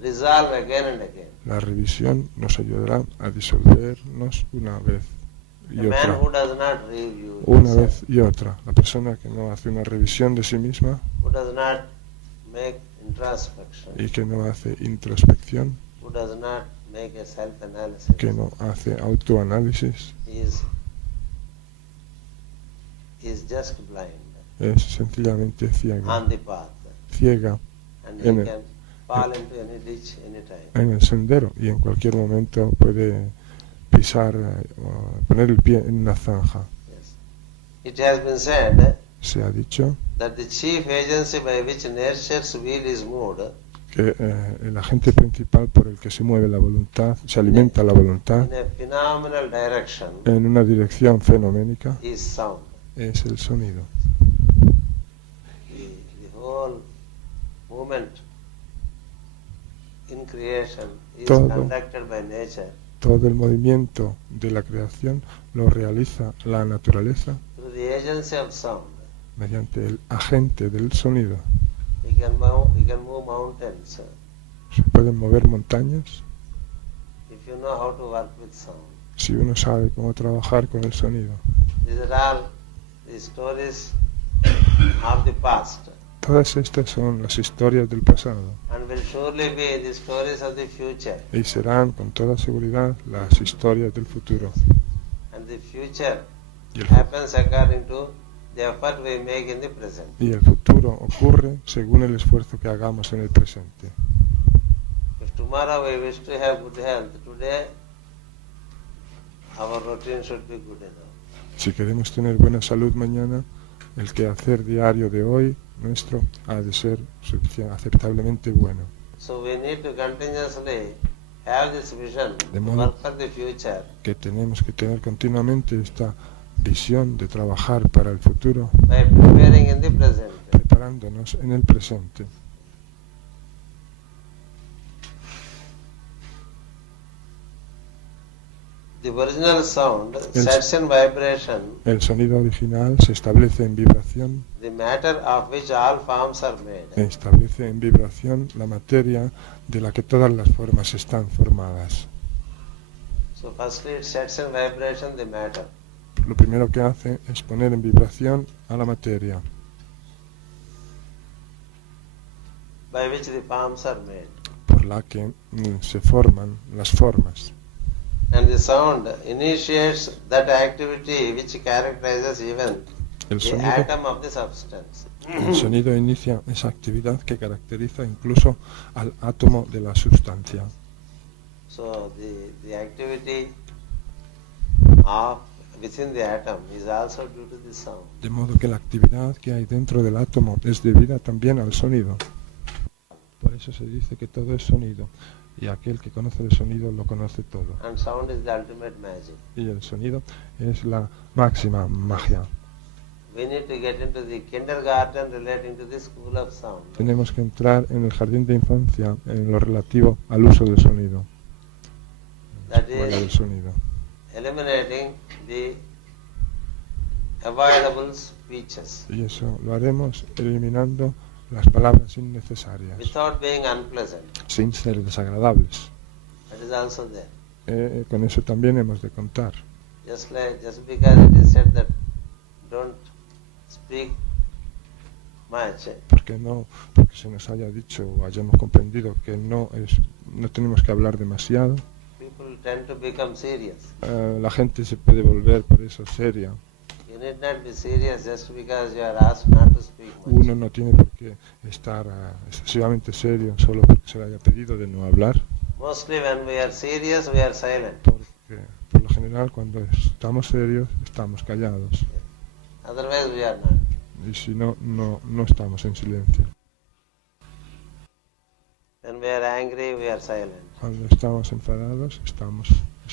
resolve again and again. La revisión nos ayudará a disolvernos una vez y The man otra. who does not review Una himself, vez y otra. La persona que no hace una revisión de sí misma who does not make introspection, y que no hace introspección, who does not make a self-analysis, que no hace autoanálisis, is just blind es sencillamente ciega, on the path, ciega and En he el- can fall into any ditch anytime. en el sendero y en cualquier momento puede pisar o poner el pie en una zanja. Yes. It has been said Se ha dicho that the chief agency by which nature's wheel is moved que el agente principal por el que se mueve la voluntad, se alimenta la voluntad in a phenomenal direction en una dirección fenoménica, is sound. es el sonido. The whole movement in creation is Todo. conducted by nature Todo el movimiento de la creación lo realiza la naturaleza through the agency of sound. mediante el agente del sonido. We can move mountains Se pueden mover montañas if you know how to work with sound. si uno sabe cómo trabajar con el sonido. These are all the stories of the past Todas estas son las historias del pasado and will surely be the stories of the future. y serán con toda seguridad las historias del futuro. And the future Y el, happens according to the effort we make in the present. y el futuro ocurre según el esfuerzo que hagamos en el presente. If tomorrow we wish to have good health, today our routine should be good enough. Si queremos tener buena salud mañana, el quehacer diario de hoy nuestro ha de ser aceptablemente bueno. So we need to continuously have this vision De to modo work for the future que tenemos que tener continuamente esta visión de trabajar para el futuro, by preparing in the present. preparándonos en el presente. The original sound sets in vibration, El sonido original se establece en vibración, the matter of which all forms are e made. establece en vibración la materia de la que todas las formas están formadas. So firstly it sets in vibration the matter. Lo primero que hace es poner en vibración a la materia, by which the forms are made. por la que se forman las formas. And the sound initiates that activity which characterizes even El the sonido, atom of the substance. el sonido inicia esa actividad que caracteriza incluso al átomo de la sustancia. So the activity of within the atom is also due to the sound. De modo que la actividad que hay dentro del átomo es debida también al sonido. Por eso se dice que todo es sonido, y aquel que conoce el sonido lo conoce todo. And sound is the ultimate magic. Y el sonido es la máxima magia. We need to get into the kindergarten relating to the school of sound. Tenemos que entrar en el jardín de infancia en lo relativo al uso del sonido. That Escuela del is sonido. eliminating the avoidable speeches Y eso lo haremos eliminando las palabras innecesarias, without being unpleasant. sin ser desagradables. That is also there. Con eso también hemos de contar. Just because it is said that don't speak much, Porque se nos haya dicho o hayamos comprendido que no tenemos que hablar demasiado, people tend to become serious. la gente se puede volver por eso seria. You need not be serious just because you are asked not to speak much. Uno no tiene por qué estar excesivamente serio solo porque se le haya pedido de no hablar, Mostly when we are serious, we are silent. porque por lo general cuando estamos serios estamos callados, Otherwise we are not. y si no estamos en silencio. When we are angry, we are silent. Cuando estamos enfadados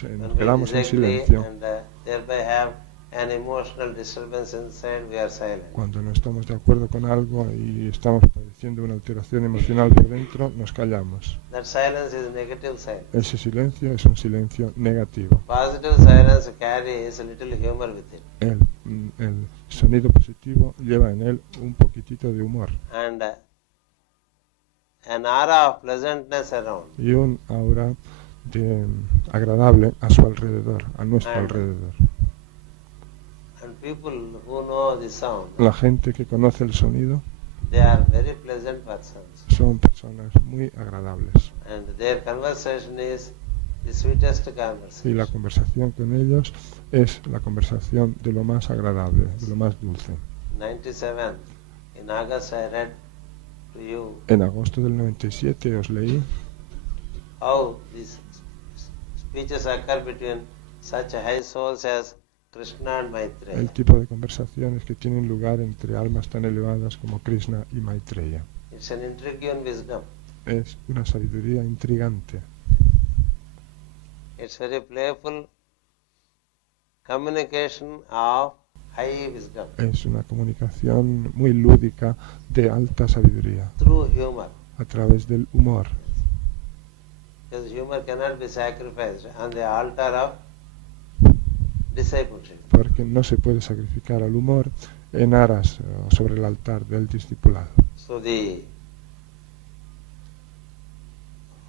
When nos we quedamos en disagree silencio. and thereby have an emotional disturbance inside, we are silent. Cuando no estamos de acuerdo con algo y estamos padeciendo una alteración emocional por dentro, nos callamos. That silence is negative silence. Ese silencio es un silencio negativo. Positive silence carries a little humor with it. El sonido positivo lleva en él un poquitito de humor And an aura of pleasantness around. y un aura agradable a su alrededor, a nuestro alrededor. And people who know the sound, La gente que conoce el sonido they are very pleasant persons. son personas muy agradables And their conversation is the sweetest y conversation. la conversación con ellos es la conversación de lo más agradable, de lo más dulce. 97, in August I read to you En agosto del 97 os leí how these speeches occur between such high souls as Krishna and Maitreya. el tipo de conversaciones que tienen lugar entre almas tan elevadas como Krishna y Maitreya. It's an intriguing wisdom. Es una sabiduría intrigante. It's very playful communication of high wisdom Es una comunicación muy lúdica de alta sabiduría through humor. a través del humor, Because humor cannot be sacrificed on the altar of discipleship. porque no se puede sacrificar al humor en aras o sobre el altar del discipulado. So the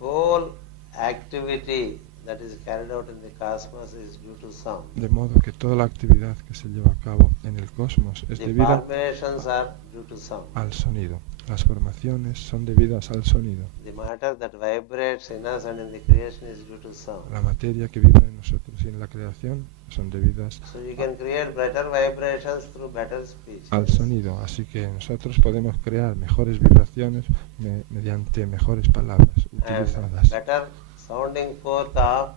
whole activity that is carried out in the cosmos is due to sound. De modo que toda la actividad que se lleva a cabo en el cosmos es The debida formations are due to sound. al sonido. Las formaciones son debidas al sonido. The matter that vibrates in us and in the creation is due to sound. La materia que vibra en nosotros y en la creación son debidas So you can create better vibrations through better speech. al sonido. Así que nosotros podemos crear mejores vibraciones mediante mejores palabras And utilizadas better sounding forth of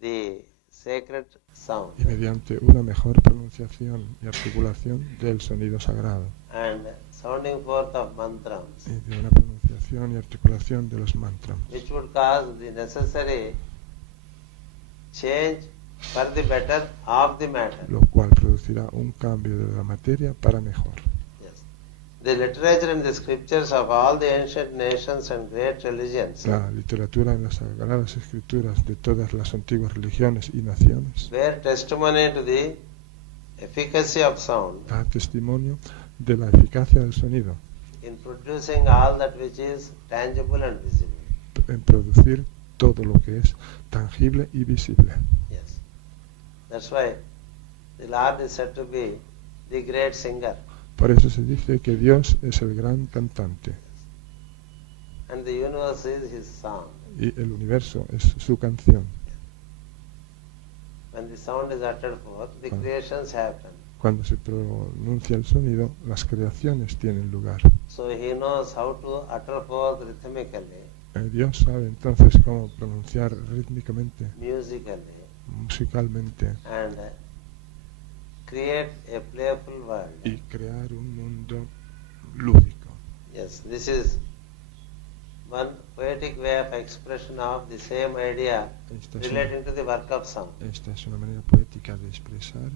the sacred sound. y mediante una mejor pronunciación y articulación del sonido sagrado. And sounding forth of mantras, y de una pronunciación y articulación de los mantras, which would cause the necessary change for the better of the matter. lo cual producirá un cambio de la materia para mejor. Yes. The literature and the scriptures of all the ancient nations and great religions La literatura en las sagradas escrituras de todas las antiguas religiones y naciones bear testimony to the efficacy of sound da testimonio de la eficacia del sonido in producing all that which is tangible and visible. en producir todo lo que es tangible y visible. Yes. That's why the Lord is said to be the great singer, Por eso se dice que Dios es el gran cantante and the universe is his song. y el universo es su canción. When the sound is uttered forth, the Ah. creations happen. Cuando se pronuncia el sonido, las creaciones tienen lugar. So he knows how to utter forth rhythmically, Dios sabe entonces cómo pronunciar rítmicamente, musically, musicalmente and create a playful world. y crear un mundo lúdico. Yes, this is one poetic way of expression of the same idea relating to the work of sound. Esta es una manera poética de expresar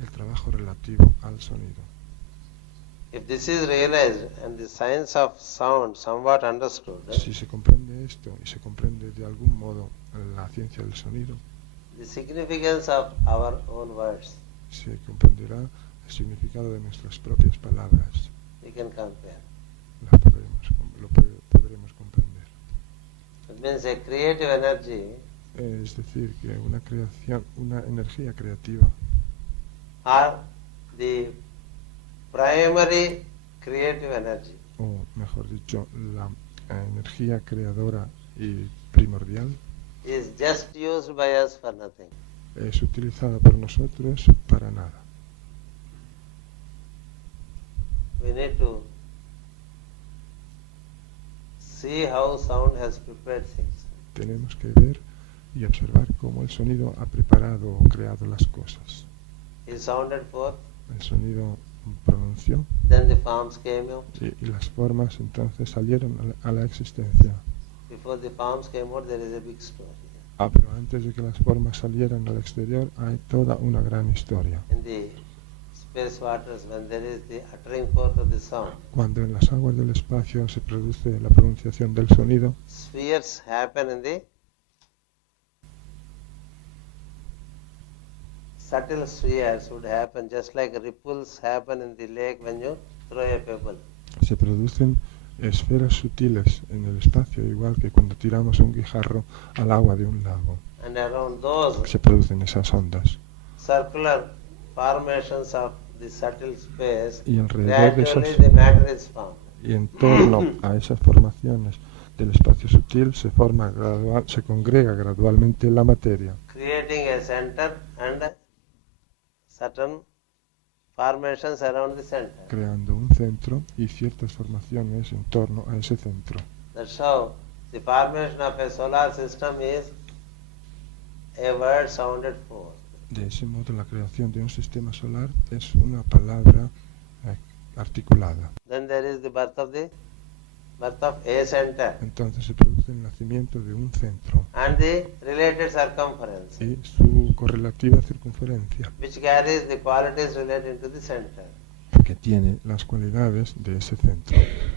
el trabajo relativo al sonido. If this is realized and the science of sound somewhat understood, Si se comprende esto y se comprende de algún modo la ciencia del sonido, the significance of our own words, se comprenderá el significado de nuestras propias palabras. we can compare. Podremos comprender. It means a creative energy Es decir, que una creación, una energía creativa or the primary creative energy o mejor dicho, la energía creadora y primordial is just used by us for nothing. es utilizada por nosotros para nada. We need to see how sound has prepared things. Tenemos que ver y observar cómo el sonido ha preparado o creado las cosas. He sounded forth, El sonido pronunció then the forms came out. y las formas entonces salieron a la existencia. Before the forms came out, there is a big story. Pero antes de que las formas salieran al exterior hay toda una gran historia. In the space waters, when there is the uttering forth of the sound, Cuando en las aguas del espacio se produce la pronunciación del sonido, spheres happen in the subtle spheres would happen just like ripples happen in the lake when you throw a pebble. se producen esferas sutiles en el espacio, igual que cuando tiramos un guijarro al agua de un lago. And around those Se producen esas ondas. circular formations of the subtle space, Y alrededor de gradually esas, the matter is formed. y en torno a esas formaciones del espacio sutil se congrega gradualmente la materia, Creating a center and certain formations around the center. creando un centro y ciertas formaciones en torno a ese centro. That's how the formation of a solar system is a word sounded forth. De ese modo, la creación de un sistema solar es una palabra articulada. Then there is the birth of a center Entonces se produce el nacimiento de un centro and the related circumference, y su correlativa circunferencia, which carries the qualities relating to the center. que tiene las cualidades de ese centro.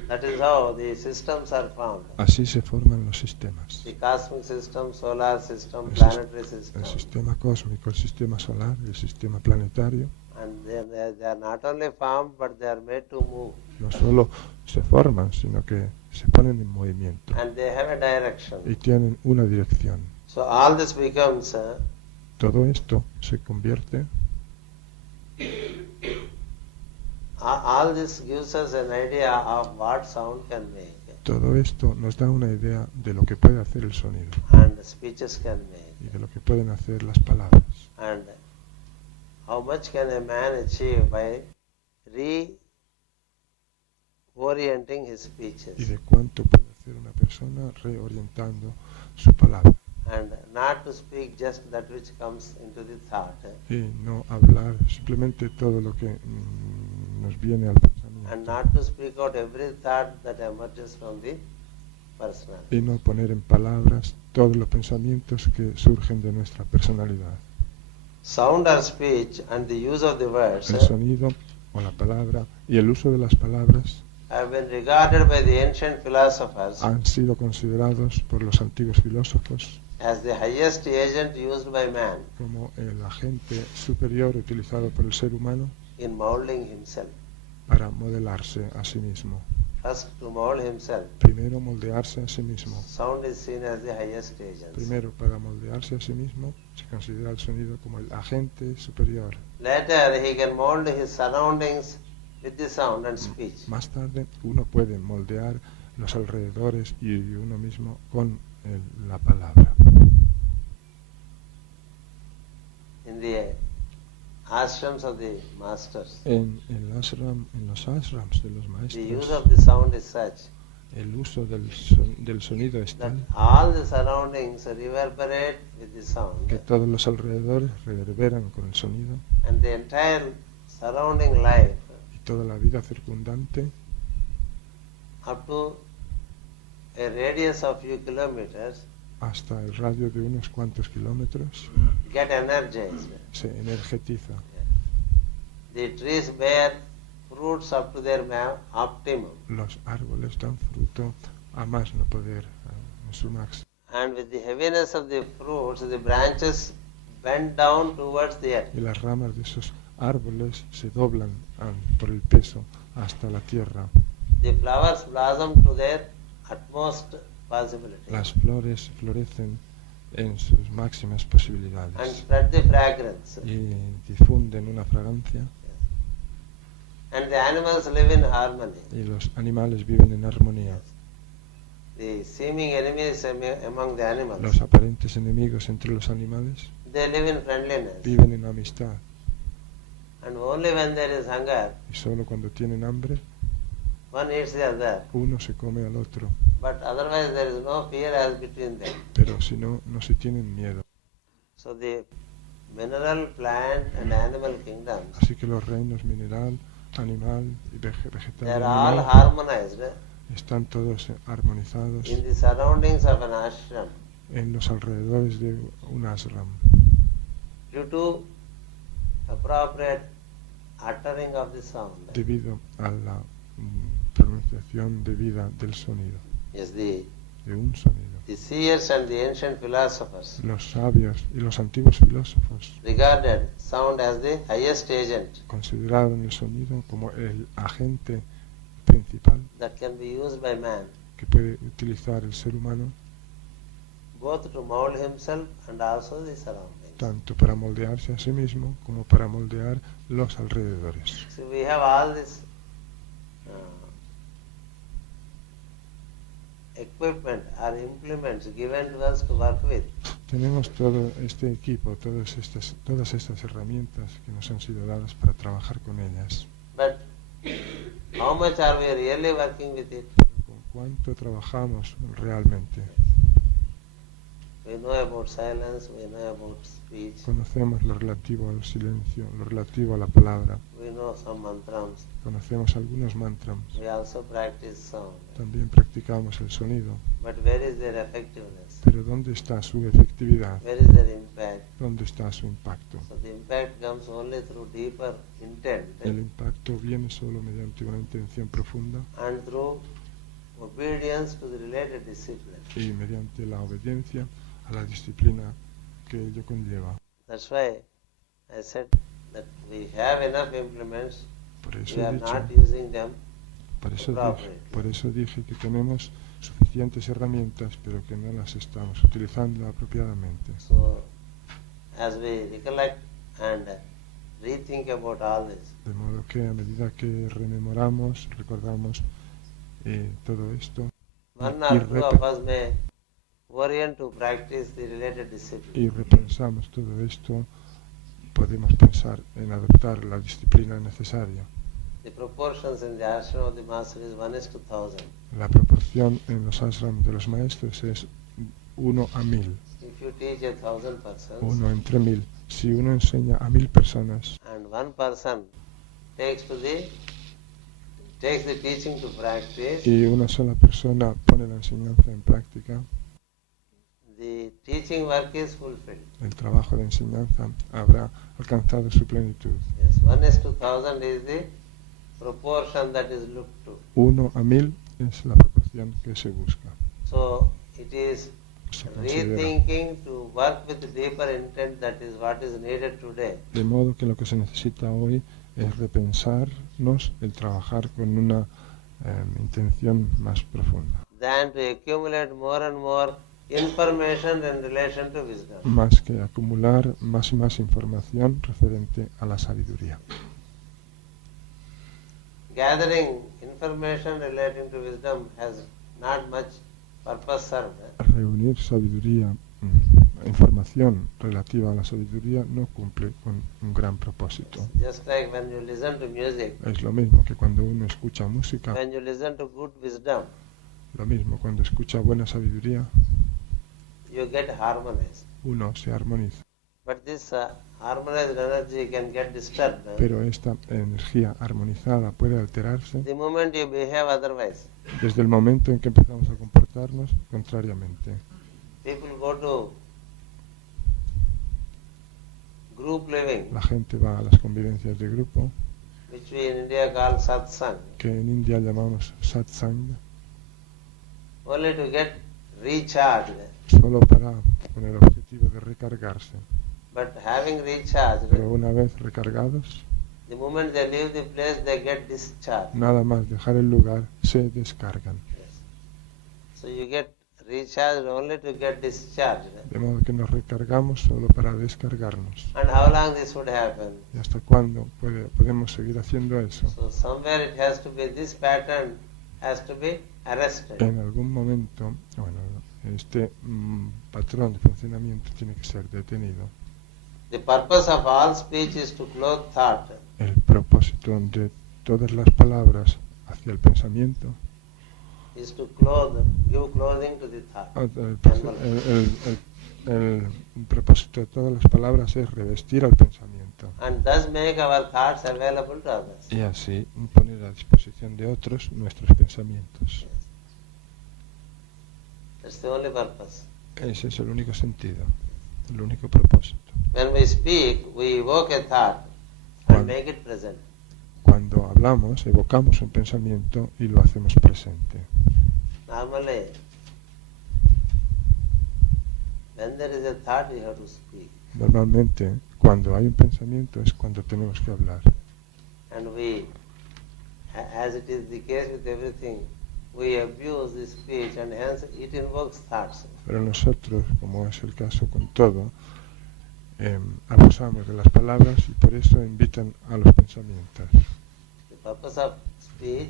That is how the systems are formed. Así se forman los sistemas. The cosmic system, solar system, El, planetary sis- system. el sistema cósmico, el sistema solar, el sistema planetario, And they are not only formed, but they are made to move. no solo se forman, sino que se ponen en movimiento And they have a direction. y tienen una dirección. So all this becomes Todo esto se convierte, all this gives us an idea of what sound can make todo esto nos da una idea de lo que puede hacer el sonido and speeches can make, y de lo que pueden hacer las palabras and how much can a man achieve by reorienting his y speeches de cuánto puede hacer una persona reorientando su palabra and not to speak just that which comes into the thought, y no hablar simplemente todo lo que nos viene al pensamiento, and not to speak out every thought that emerges from the personality. Y no poner en palabras todos los pensamientos que surgen de nuestra personalidad. Sound or speech and the use of the words El sonido o la palabra y el uso de las palabras have been regarded by the ancient philosophers han sido considerados por los antiguos filósofos as the highest agent used by man como el agente superior utilizado por el ser humano in molding himself. para modelarse a sí mismo. First, to mold himself, Primero, moldearse a sí mismo. sound is seen as the highest agent. Primero, para moldearse a sí mismo, se considera el sonido como el agente superior. Later, he can mold his surroundings with the sound and speech. Más tarde, uno puede moldear los alrededores y uno mismo con la palabra. In the ashrams of the masters, En los ashrams de los the use maestros, of the sound is such el uso del sonido es that tal all the surroundings reverberate with the sound, que todos los alrededores reverberan con el sonido and the entire surrounding life y toda la vida circundante up to a radius of few kilometers hasta el radio de unos cuantos kilómetros get energized. se energetiza. The trees bear fruits up to their optimum, Los árboles dan fruto a más no poder, en su máximo. and with the heaviness of the fruits, the branches bend down towards the earth. Y las ramas de esos árboles se doblan por el peso hasta la tierra. The flowers blossom to their utmost possibility Las flores florecen en sus máximas and posibilidades spread the fragrance. y difunden una fragancia, And the animals live in harmony. y los animales viven en armonía. The seeming enemies among the animals, Los aparentes enemigos entre los animales they live in friendliness. viven en amistad, And only when there is hunger, y solo cuando tienen hambre one eats the other. uno se come al otro, But otherwise there is no fear as between them. pero si no, no se tienen miedo. So the mineral, plant and animal kingdoms, Así que los reinos mineral, animal y they vegetal y are all animal harmonized están todos armonizados in the surroundings of an ashram en los alrededores de un ashram, due to appropriate uttering of the sound. debido a la pronunciación debida del sonido, Yes, de un sonido. the seers and the ancient philosophers Los sabios y los antiguos filósofos regarded sound as the highest agent consideraron el sonido como el agente principal that can be used by man, que puede utilizar el ser humano both to mold himself and also the surroundings. tanto para moldearse a sí mismo como para moldear los alrededores. So we have all this equipment or implements given to us to work with. Tenemos todo este equipo, todas estas herramientas que nos han sido dadas para trabajar con ellas. But how much are we really working with it? ¿Con cuánto trabajamos realmente? We know about silence, we know about speech, Conocemos lo relativo al silencio, lo relativo a la palabra, we know some mantrams. conocemos algunos mantras, We also practice sound. también practicamos el sonido. But where is their effectiveness? Pero ¿dónde está su efectividad? Where is their impact? ¿Dónde está su impacto? So the impact comes only through deeper intent El impacto viene solo mediante una intención profunda and through obedience to the related discipline. y mediante la obediencia a la disciplina que ello conlleva. That's why I said that we have enough implements, Por eso we he are dicho, not using them appropriately. por eso dije que tenemos suficientes herramientas, pero que no las estamos utilizando apropiadamente. So as we recollect and rethink about all this, De modo que a medida que rememoramos, recordamos todo esto one y, or two of us may orient to practice the related discipline. y repensamos todo esto, podemos pensar en adoptar la disciplina necesaria. The proportions in the ashram of the master is 1:1000. La proporción en los ashram de los maestros es 1 a 1000, If you teach 1,000 persons 1 entre 1000. Si uno enseña a 1000 personas and one person takes to the takes the teaching to practice, y una sola persona pone la enseñanza en práctica, the teaching work is fulfilled. el trabajo de enseñanza habrá alcanzado su plenitud. Yes, 1:1000 is the proportion that is looked to. 1 a 1000 es la proporción que se busca. So it is Se considera. rethinking to work with deeper intent, that is what is needed today. De modo que lo que se necesita hoy es repensarnos, el trabajar con una intención más profunda. Than to accumulate more and more information in relation to wisdom. Más que acumular más y más información referente a la sabiduría. Gathering information relating to wisdom has not much purpose served. Reunir sabiduría, información relativa a la sabiduría no cumple con un gran propósito. Just like when you listen to music, Es lo mismo que cuando uno escucha música, when you listen to good wisdom, lo mismo cuando escucha buena sabiduría, you get harmonized. uno se armoniza. But this harmonized energy can get disturbed Pero esta energía armonizada puede alterarse the moment you behave otherwise. desde el momento en que empezamos a comportarnos contrariamente. People go to group living, La gente va a las convivencias de grupo, which we in India call satsang, que en India llamamos satsang, only to get recharged. solo con el objetivo de recargarse. But having recharged, Pero una vez recargados, the moment they leave the place, they get discharged. nada más dejar el lugar, se descargan. So you get recharged only to get discharged. De modo que nos recargamos solo para descargarnos. And how long this would happen? ¿Y hasta cuándo podemos seguir haciendo eso? So somewhere it has to be, this pattern has to be arrested. En algún momento, bueno, este patrón de funcionamiento tiene que ser detenido. The purpose of all speech is to clothe thought. El propósito de todas las palabras hacia el pensamiento, Is to clothe, give clothing to the thought. el propósito de todas las palabras es revestir al pensamiento And thus make our thoughts available to others. y así poner a disposición de otros nuestros pensamientos. That's the only purpose. Ese es el único sentido, el único propósito. When we speak, we evoke a thought Cuando- and make it present. Cuando hablamos, evocamos un pensamiento y lo hacemos presente. Normally, when there is a thought, we have to speak. Normalmente, cuando hay un pensamiento es cuando tenemos que hablar. And we, as it is the case with everything, we abuse the speech and hence it invokes thoughts. Pero nosotros, como es el caso con todo, abusamos de las palabras y por eso invitan a los pensamientos. The purpose of speech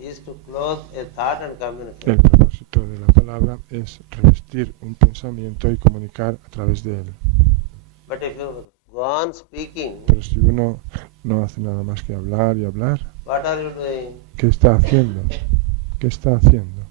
is to clothe a thought and El communicate. propósito de la palabra es revestir un pensamiento y comunicar a través de él. But if you go on speaking, Pero si uno no hace nada más que hablar y hablar, what are you doing? ¿qué está haciendo? ¿Qué está haciendo?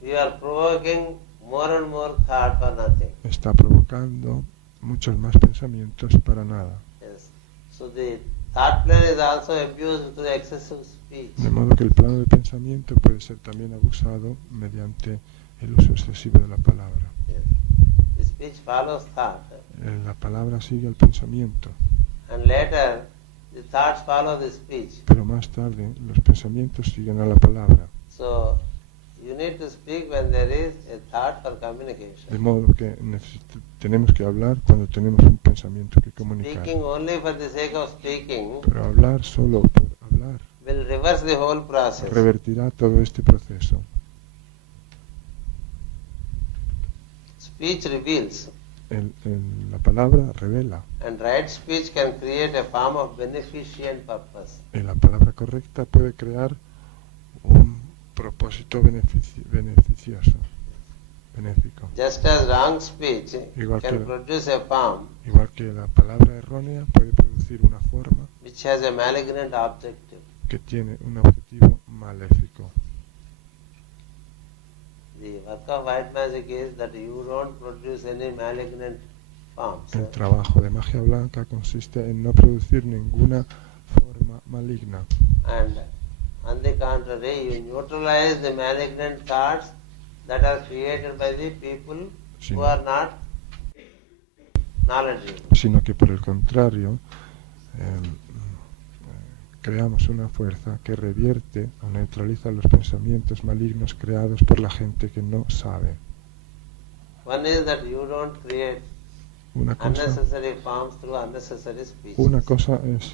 You are provoking more and more thought for nothing. Está provocando muchos más pensamientos para nada. Yes. So the thought plane is also abused to the excessive speech. De modo que el plano de pensamiento puede ser también abusado mediante el uso excesivo de la palabra. Yes. The speech follows thought. La palabra sigue al pensamiento, And later, the thoughts follow the speech. pero más tarde los pensamientos siguen a la palabra. So, you need to speak when there is a thought for De communication. modo que tenemos que hablar cuando tenemos un pensamiento que comunicar. Speaking only for the sake of speaking Pero hablar solo por hablar will reverse the whole process. revertirá todo este proceso. Speech reveals, La palabra revela. and right speech can create a form of beneficent purpose. La palabra correcta puede crear un propósito beneficioso, benéfico. Just as wrong speech Igual can que- produce a form Igual que la palabra errónea puede producir una forma which has a malignant objective. que tiene un objetivo maléfico. The work of white magic is that you don't produce any malignant forms. El trabajo de magia blanca consiste en no producir ninguna forma maligna. And on the contrary, you neutralize the malignant thoughts that are created by the people Sí. who are not knowledgeable. Sino que por el contrario, creamos una fuerza que revierte o neutraliza los pensamientos malignos creados por la gente que no sabe. One is that you don't create Una unnecessary forms through unnecessary speech. Una cosa es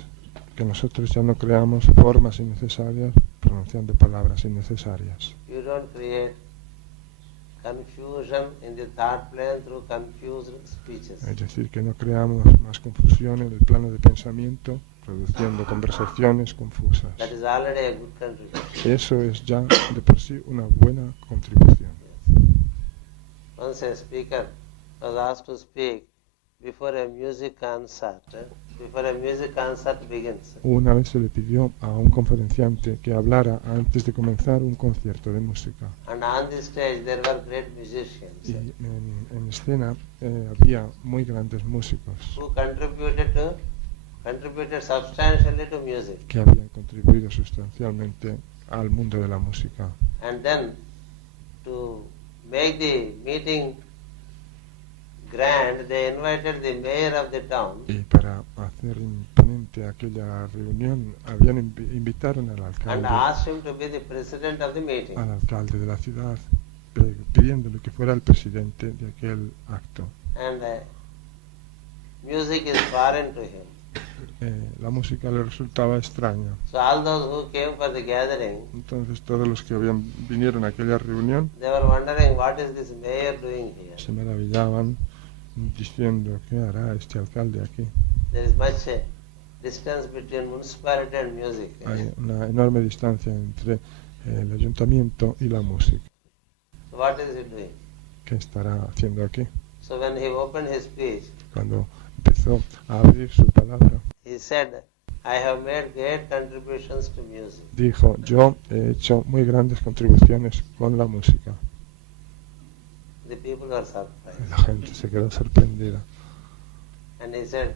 que nosotros ya no creamos formas innecesarias pronunciando palabras innecesarias. You don't create confusion in the thought plane through confused speeches. Es decir, que no creamos más confusión en el plano de pensamiento produciendo conversaciones confusas. That is already a good contribution. Eso es ya de por sí una buena contribución. Once a speaker was asked to speak before a music concert. Before a music concert begins. Una vez se le pidió a un conferenciante que hablara antes de comenzar un concierto de música. And on the stage there were great musicians Y en escena había muy grandes músicos who contributed substantially to music. que habían contribuido sustancialmente al mundo de la música. And then to make the meeting grand, they invited the mayor of the town. Y para hacer imponente aquella reunión, invitaron al And alcalde, asked him to be the president of the meeting. al alcalde de la ciudad, pidiéndole que fuera el presidente de aquel acto. And music is foreign to him. La música le resultaba extraña. So all those who came for the gathering, Entonces todos los que vinieron a aquella reunión they were wondering what is this mayor doing here. se maravillaban diciendo, ¿qué hará este alcalde aquí? There is much distance between municipality and music. Hay una enorme distancia entre el ayuntamiento y la música. So what is he doing? ¿Qué estará haciendo aquí? So when he opened his speech, Cuando empezó a abrir su palabra, he said, I have made great contributions to music. dijo, yo he hecho muy grandes contribuciones con la música. The people were surprised. La gente se quedó sorprendida. And he said,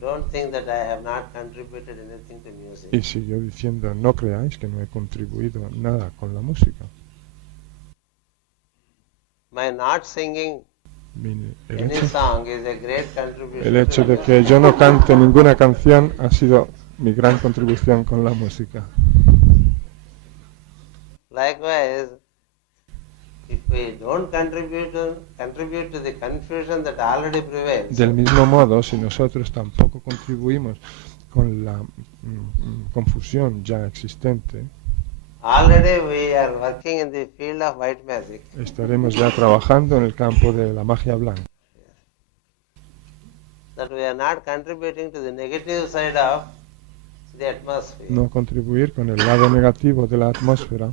don't think that I have not contributed anything to music. Y siguió diciendo, no creáis que no he contribuido nada con la música. My not singing El any hecho, song is a great contribution. el hecho to de the que yo no cante ninguna canción ha sido mi gran contribución con la música. Likewise, if we don't contribute to the confusion that already prevails, Del mismo modo, si nosotros tampoco contribuimos con la confusión ya existente, already we are working in the field of white magic. estaremos ya trabajando en el campo de la magia blanca. That we are not contributing to the negative side of the atmosphere. No contribuir con el lado negativo de la atmósfera.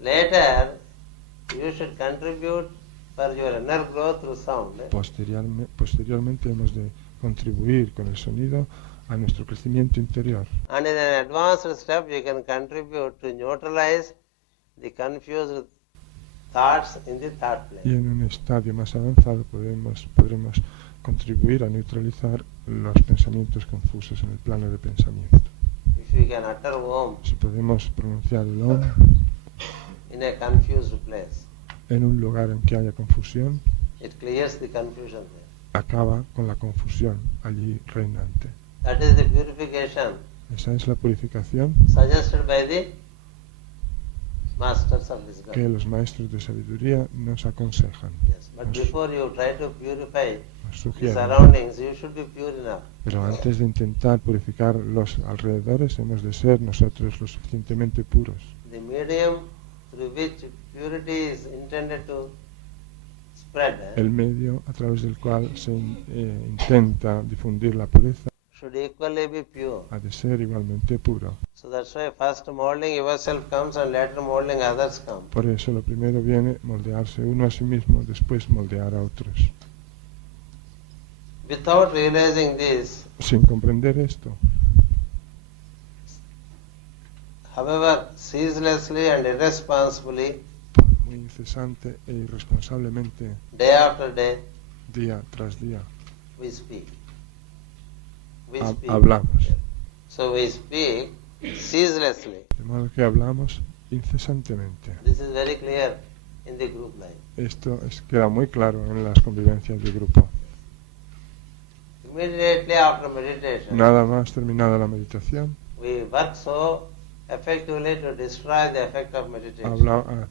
Later, you should contribute for your inner growth through sound. Posteriormente hemos de contribuir con el sonido a nuestro crecimiento interior. And in an advanced step, you can contribute to neutralize the confused thoughts in the thought Y plane. en un estadio más avanzado podremos contribuir a neutralizar los pensamientos confusos en el plano de pensamiento. If you can utter Om Si podemos pronunciar el Om in a confused place, en un lugar en que haya confusión, it clears the confusion there. acaba con la confusión allí reinante. That is the purification Esa es la purificación suggested by the masters of wisdom. que los maestros de sabiduría nos aconsejan, Yes, but before you try to purify nos the sugieren. surroundings, you should be pure enough. Pero antes de intentar purificar los alrededores, hemos de ser nosotros lo suficientemente puros. The medium through which purity is intended to spread El medio a través del cual se intenta difundir la pureza should equally be pure. ha de ser igualmente puro. So that's why first molding yourself comes and later molding others come. Por eso lo primero viene moldearse uno a sí mismo, después moldear a otros. Without realizing this, Sin comprender esto, however, ceaselessly and irresponsibly, muy incesante e irresponsablemente, day after day, día tras día, we speak. We ha- speak. hablamos. So we speak ceaselessly. De modo que hablamos incesantemente. This is very clear in the group life. Esto queda muy claro en las convivencias de grupo. Immediately after meditation, Nada más terminada la meditación, we work so effectively to destroy the effect of meditation.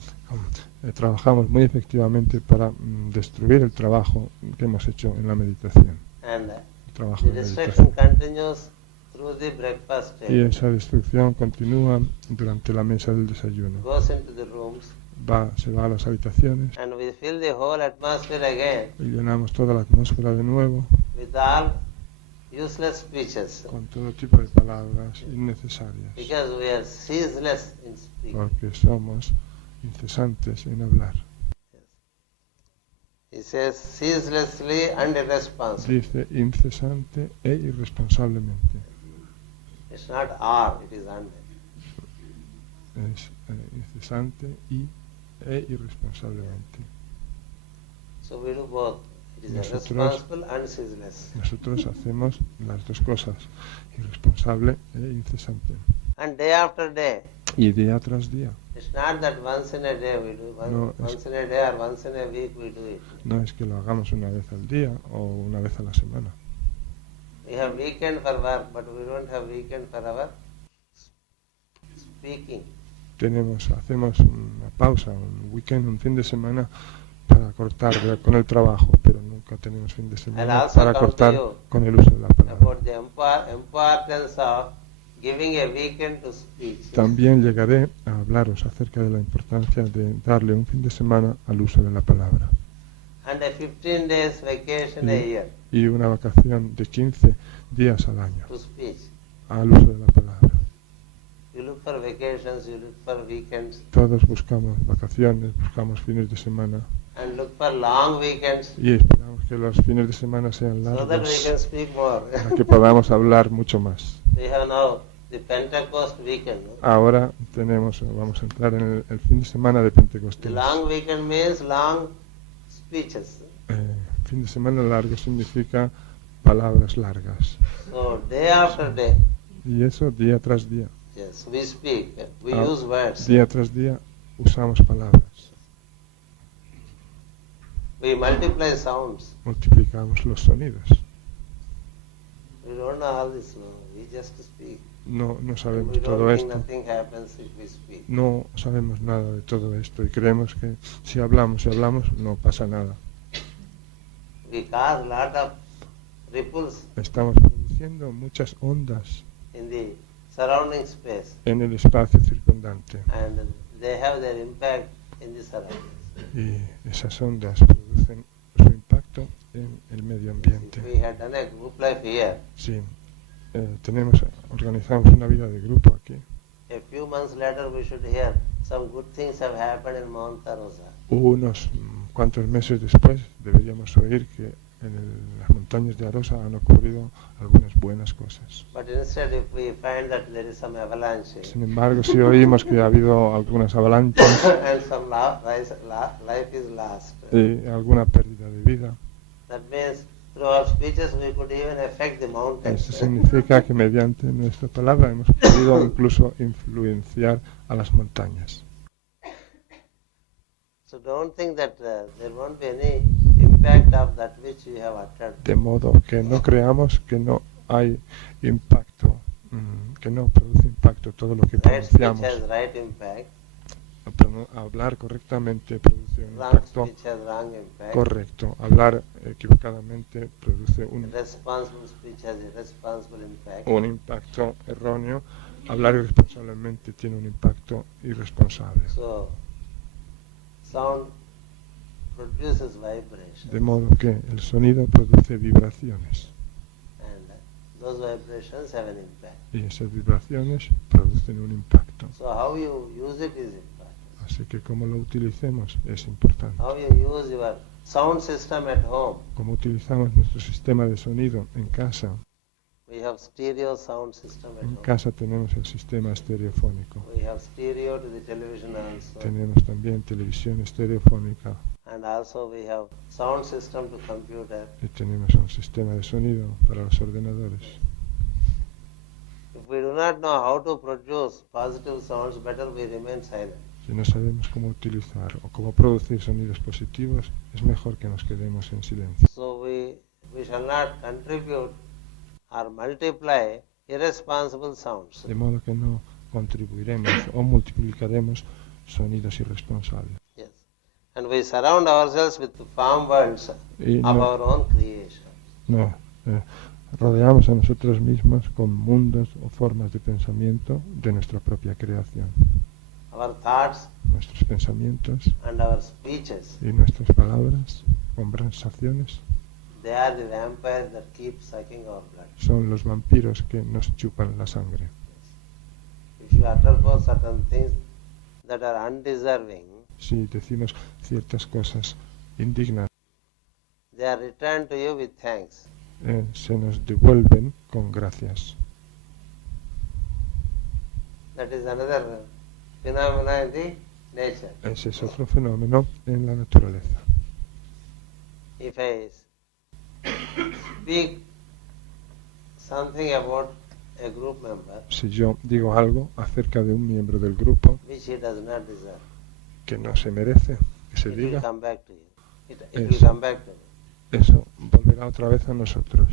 trabajamos muy efectivamente para destruir el trabajo que hemos hecho en la meditación. And El trabajo the de destruction meditación. continues through the breakfast Y table. esa destrucción continúa durante la mesa del desayuno. Goes into the rooms, Se va a las habitaciones and we fill the whole atmosphere again y llenamos toda la atmósfera de nuevo with all useless speeches, con todo tipo de palabras innecesarias, because we are ceaseless in speaking. porque somos incesantes en hablar. He says ceaselessly and irresponsibly. Dice incesante e irresponsablemente. It's not or, it is and. Es incesante e irresponsablemente. So we do both. It is Nosotros- irresponsible and ceaseless. Nosotros hacemos las dos cosas, irresponsable e incesante. And day after day. Y día tras día. It's not that once in a day we do, No, once in a day or once in a week we do it. No es que lo hagamos una vez al día o una vez a la semana. We have weekend for work, but we don't have weekend for our speaking. Hacemos una pausa, un weekend, un fin de semana para cortar con el trabajo, pero nunca tenemos fin de And semana also para come to cortar you con el uso de la palabra. about the importance of giving a weekend to speech. También llegaré a hablaros acerca de la importancia de darle un fin de semana al uso de la palabra And a 15 days vacation a year y una vacación de 15 días al año to speech. al uso de la palabra. You look for vacations, you look for weekends, Todos buscamos vacaciones, buscamos fines de semana and look for long weekends y esperamos que los fines de semana sean so that we largos can speak more. para que podamos hablar mucho más. We have now the Pentecost weekend. No? Ahora vamos a entrar en el fin de semana de The Pentecostés. long weekend means long speeches. Fin de semana largo significa palabras largas. So day after day, Y eso día tras día. yes, we speak, we Ah, use words. Día tras día usamos palabras. We multiply sounds. Multiplicamos los sonidos. We don't know all this, no. We just speak. No We sabemos don't todo think esto. nothing happens if we speak. No sabemos nada de todo esto y creemos que si hablamos no pasa nada. We cause lot of ripples Estamos produciendo muchas ondas in the surrounding space, en el espacio circundante and they have their impact in the surroundings. y esas ondas producen su impacto en el medio ambiente. We had done a group life here. Sí, organizamos una vida de grupo aquí. A few months later, we should hear some good things have happened in Mount Tarosa. Unos cuantos meses después deberíamos oír que en las montañas de Arosa han ocurrido algunas buenas cosas. But instead, if we find that there is some avalanche Sin embargo, si oímos que ha habido algunas avalanchas and some life is lost, y alguna pérdida de vida, that means through our speeches we could even affect the mountains. eso significa que mediante nuestra palabra hemos podido incluso influenciar a las montañas. So don't think that there won't be any impact of that which you have uttered. De modo que no creamos que no hay impacto, que no produce impacto todo lo que Right speech pronunciamos. has right impact, Hablar correctamente produce un wrong impacto speech has wrong impact, correcto. Hablar equivocadamente produce irresponsible speech has irresponsible impact. un impacto erróneo. Hablar irresponsablemente tiene un impacto irresponsable. So sound produces vibration, De modo que el sonido produce vibraciones and those vibrations have an impact. y esas vibraciones producen un impacto. So how you use it is important. Así que cómo lo utilicemos es importante. How you use your sound system at home. Cómo utilizamos nuestro sistema de sonido en casa. We have stereo sound system at En home. casa tenemos el sistema estereofónico. We have stereo to the television also. Tenemos también televisión estereofónica And also we have sound system to computer. y tenemos un sistema de sonido para los ordenadores. If we do not know how to produce positive sounds, better we remain silent. Si no sabemos cómo utilizar o cómo producir sonidos positivos, es mejor que nos quedemos en silencio. So we shall not contribute or multiply irresponsible sounds. De modo que no contribuiremos o multiplicaremos sonidos irresponsables. Yes. And we surround ourselves with the form worlds Y of our own creation. no, rodeamos a nosotros mismos con mundos o formas de pensamiento de nuestra propia creación. Our thoughts Nuestros pensamientos and our speeches, y nuestras palabras, conversaciones, they are the vampires that keep sucking our blood. son los vampiros que nos chupan la sangre. If you utter for certain things that are undeserving, Si decimos ciertas cosas indignas, they are returned to you with thanks. se nos devuelven con gracias. That is another phenomena in the nature. Ese es otro fenómeno en la naturaleza. If I speak something about a group member Si yo digo algo acerca de un miembro del grupo which he does not deserve, que no se merece que se it will diga, come back to you. It will Eso. come back to me. eso volverá otra vez a nosotros.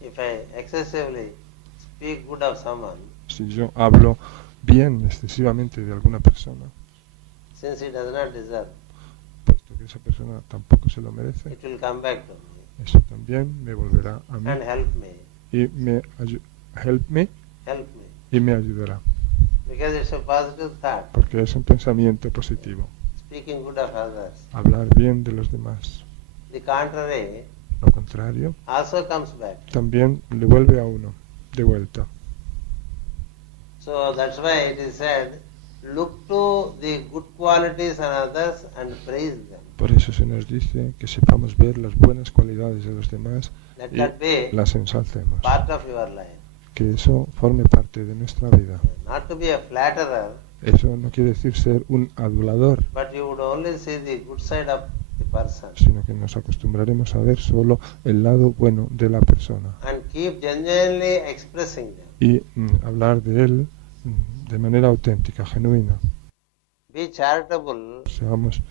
If I excessively speak good of someone, Si yo hablo bien excesivamente de alguna persona, since he does not deserve, puesto que esa persona tampoco se lo merece, it will come back to me eso también me volverá a mí and help me. y me help me Help me. y me ayudará, Because it's a positive thought. porque es un pensamiento positivo. Speaking good of others. Hablar bien de los demás. The contrary Lo contrario also comes back. también le vuelve a uno de vuelta. So that's why it is said, look to the good qualities in others and praise them. Por eso se nos dice que sepamos ver las buenas cualidades de los demás Let y that be las ensalcemos. part of your life. Que eso forme parte de nuestra vida. Not to be a flatterer, Eso no quiere decir ser un adulador, but you would only see the good side of the person sino que nos acostumbraremos a ver solo el lado bueno de la persona and keep genuinely expressing them. y hablar de él de manera auténtica, genuina. Be charitable Seamos,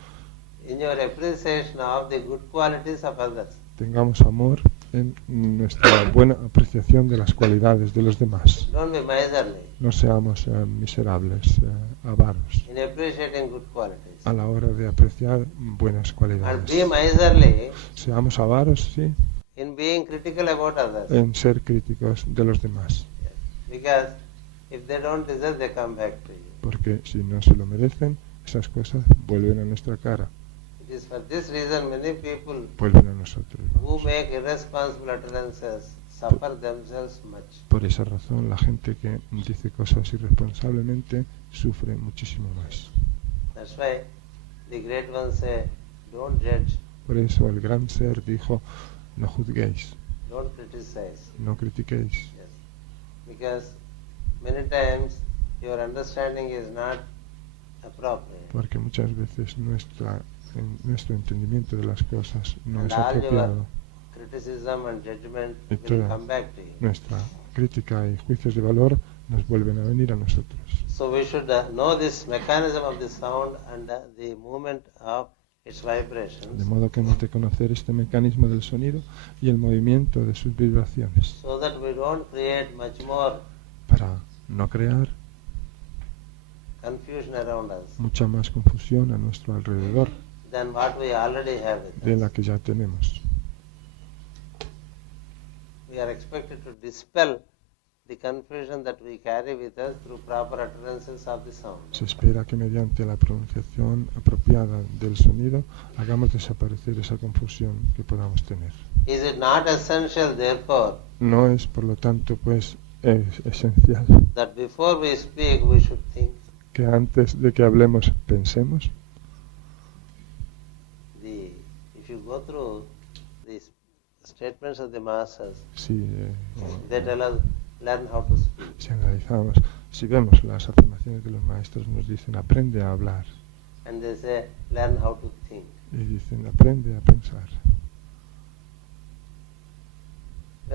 in your appreciation of the good qualities of others. tengamos amor en nuestra buena apreciación de las cualidades de los demás. Don't be miserly No seamos miserables, avaros, in appreciating good qualities. a la hora de apreciar buenas And cualidades. be miserly Seamos avaros, sí, in being critical about others. en ser críticos de los demás, Because if they don't deserve, they come back to you. porque si no se lo merecen, esas cosas vuelven a nuestra cara, It is for this reason many people vuelven a nosotros. who make irresponsible utterances suffer themselves much. Por esa razón, la gente que dice cosas irresponsablemente sufre muchísimo más. That's why the great ones say, don't judge, Por eso el gran ser dijo, no juzguéis, don't criticize. no critiquéis, Yes. Because many times your understanding is not appropriate. porque muchas veces nuestro entendimiento de las cosas no And es all apropiado. your criticism and judgment Y will toda come back to you. nuestra crítica y juicios de valor nos vuelven a venir a nosotros. So we should know this mechanism of the sound and the movement of its vibrations, De modo que hemos de conocer este mecanismo del sonido y el movimiento de sus vibraciones so that we don't create much more para no crear confusion around us mucha más confusión a nuestro alrededor than what we already have de with la us. que ya tenemos. We are expected to dispel the confusion that we carry with us through proper utterances of the sound. Se espera que mediante la pronunciación apropiada del sonido hagamos desaparecer esa confusión que podamos tener. Is it not essential, therefore, No es, por lo tanto, pues es esencial that before we speak we should think? que antes de que hablemos pensemos. If you go through these statements of the masters, Si, they tell us learn how to speak. si analizamos, si vemos las afirmaciones de los maestros, nos dicen aprende a hablar And they say learn how to think. y dicen aprende a pensar.